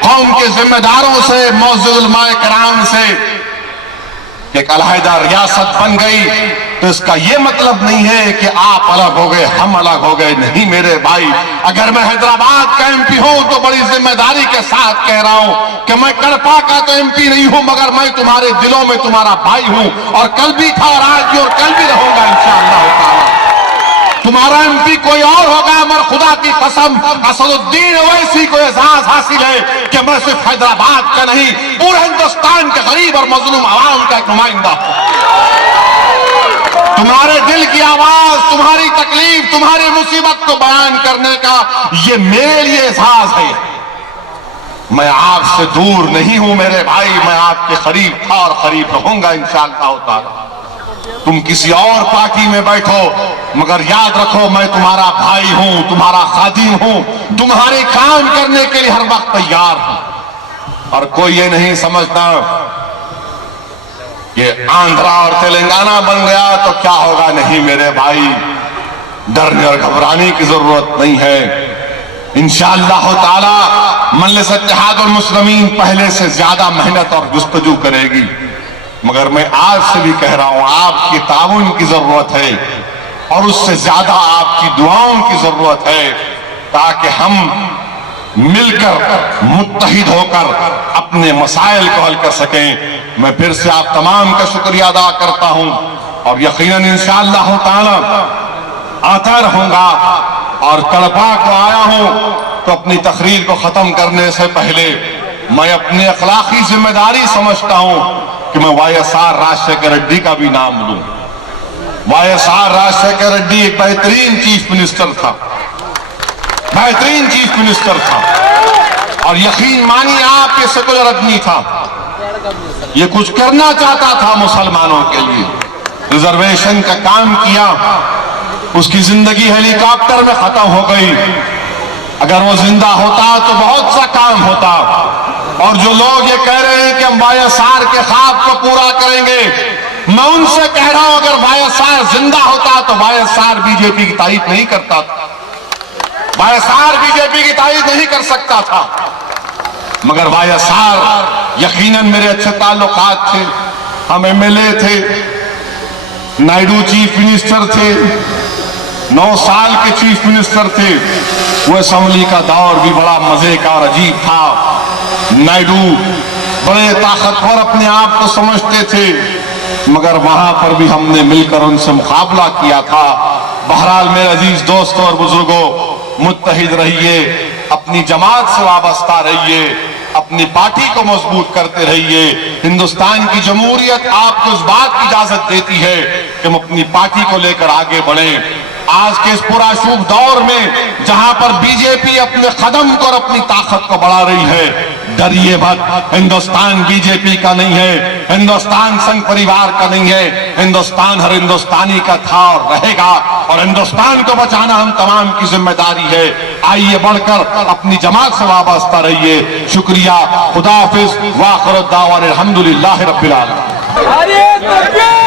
कौम के जिम्मेदारों से, मौजूद उलमाए कराम से, एक अलहदा रियासत बन गई तो इसका यह मतलब नहीं है कि आप अलग हो गए, हम अलग हो गए। नहीं मेरे भाई, अगर मैं हैदराबाद का MP हूं तो बड़ी जिम्मेदारी के साथ कह रहा हूं कि मैं कड़पा का तो MP नहीं हूं, मगर मैं तुम्हारे दिलों में तुम्हारा भाई हूं। और कल भी था और आज भी और कल भी रहूंगा इंशाअल्लाह ताला। तुम्हारा MP कोई और होगा, मगर खुदा की कसम असदुद्दीन ओवैसी को एजाज हासिल है कि मैं सिर्फ हैदराबाद का नहीं, पूरे हिंदुस्तान के गरीब और मजलूम आवाम का एक नुमाइंदा हूं। तुम्हारे दिल की आवाज, तुम्हारी तकलीफ, तुम्हारी मुसीबत को बयान करने का ये मेरे लिए एजाज है। मैं आपसे दूर नहीं हूं मेरे भाई, मैं आपके करीब था और करीब रहूंगा इंशाअल्लाह ताला। तुम किसी और पार्टी में बैठो, मगर याद रखो मैं तुम्हारा भाई हूं, तुम्हारा खादिम हूं, तुम्हारे काम करने के लिए हर वक्त तैयार हूं। और कोई ये नहीं समझता कि आंध्रा और तेलंगाना बन गया तो क्या होगा। नहीं मेरे भाई, डरने और घबराने की जरूरत नहीं है। इंशाअल्लाह ताला मजलिस इत्तेहादुल मुस्लिमीन पहले से ज्यादा मेहनत और जुस्तजू करेगी। मगर मैं आज से भी कह रहा हूं, आपकी ताउन की जरूरत है और उससे ज्यादा आपकी दुआओं की जरूरत है, ताकि हम मिलकर मुत्तहिद होकर अपने मसाइल को हल कर सकें। मैं फिर से आप तमाम का शुक्रिया अदा करता हूं और यकीनन इंशाअल्लाह ताला आता रहूंगा। और कड़पा को आया हूं तो अपनी तकरीर को खत्म करने से पहले मैं अपनी अखलाकी जिम्मेदारी समझता हूं कि मैं YSR राजशेखर रेड्डी का भी नाम लूं। YSR राजशेखर रेड्डी एक बेहतरीन चीफ मिनिस्टर था, बेहतरीन चीफ मिनिस्टर था। और यकीन मानिए आप, ये सेकुलर आदमी था, ये कुछ करना चाहता था मुसलमानों के लिए, रिजर्वेशन का काम किया। उसकी जिंदगी हेलीकॉप्टर में खत्म हो गई। अगर वो जिंदा होता तो बहुत सा काम होता। और जो लोग ये कह रहे हैं कि हम YSR के ख्वाब को पूरा करेंगे, मैं उनसे कह रहा हूं अगर YSR जिंदा होता तो YSR बीजेपी की तारीफ नहीं करता था, YSR बीजेपी की तारीफ नहीं कर सकता था। मगर YSR यकीनन मेरे अच्छे ताल्लुकात थे, हम MLA थे, नायडू चीफ मिनिस्टर थे, 9 साल के चीफ मिनिस्टर थे। वो असेंबली का दौर भी बड़ा मजे का और अजीब था। नायडू बड़े ताकतवर अपने आप को समझते थे, मगर वहां पर भी हमने मिलकर उनसे मुकाबला किया था। बहरहाल मेरे अजीज दोस्तों और बुजुर्गों, मुत्तहिद रहिए, अपनी जमात से वाबस्ता रहिए, अपनी पार्टी को मजबूत करते रहिए। हिंदुस्तान की जमहूरियत आपको इस बात की इजाजत देती है कि हम अपनी पार्टी को लेकर आगे बढ़ें। आज के इस पूरा शुभ दौर में जहां पर बीजेपी अपने कदम को और अपनी ताकत को बढ़ा रही है, डरिए मत। हिंदुस्तान बीजेपी का नहीं है, हिंदुस्तान संघ परिवार का नहीं है, हिंदुस्तान हर हिंदुस्तानी का था और रहेगा। और हिंदुस्तान को बचाना हम तमाम की जिम्मेदारी है। आइए बढ़कर अपनी जमात से वाबस्ता रहिए। शुक्रिया, खुदा हाफिज, वाखिर दावाना अल्हम्दुलिल्लाहि रब्बिल आलमीन।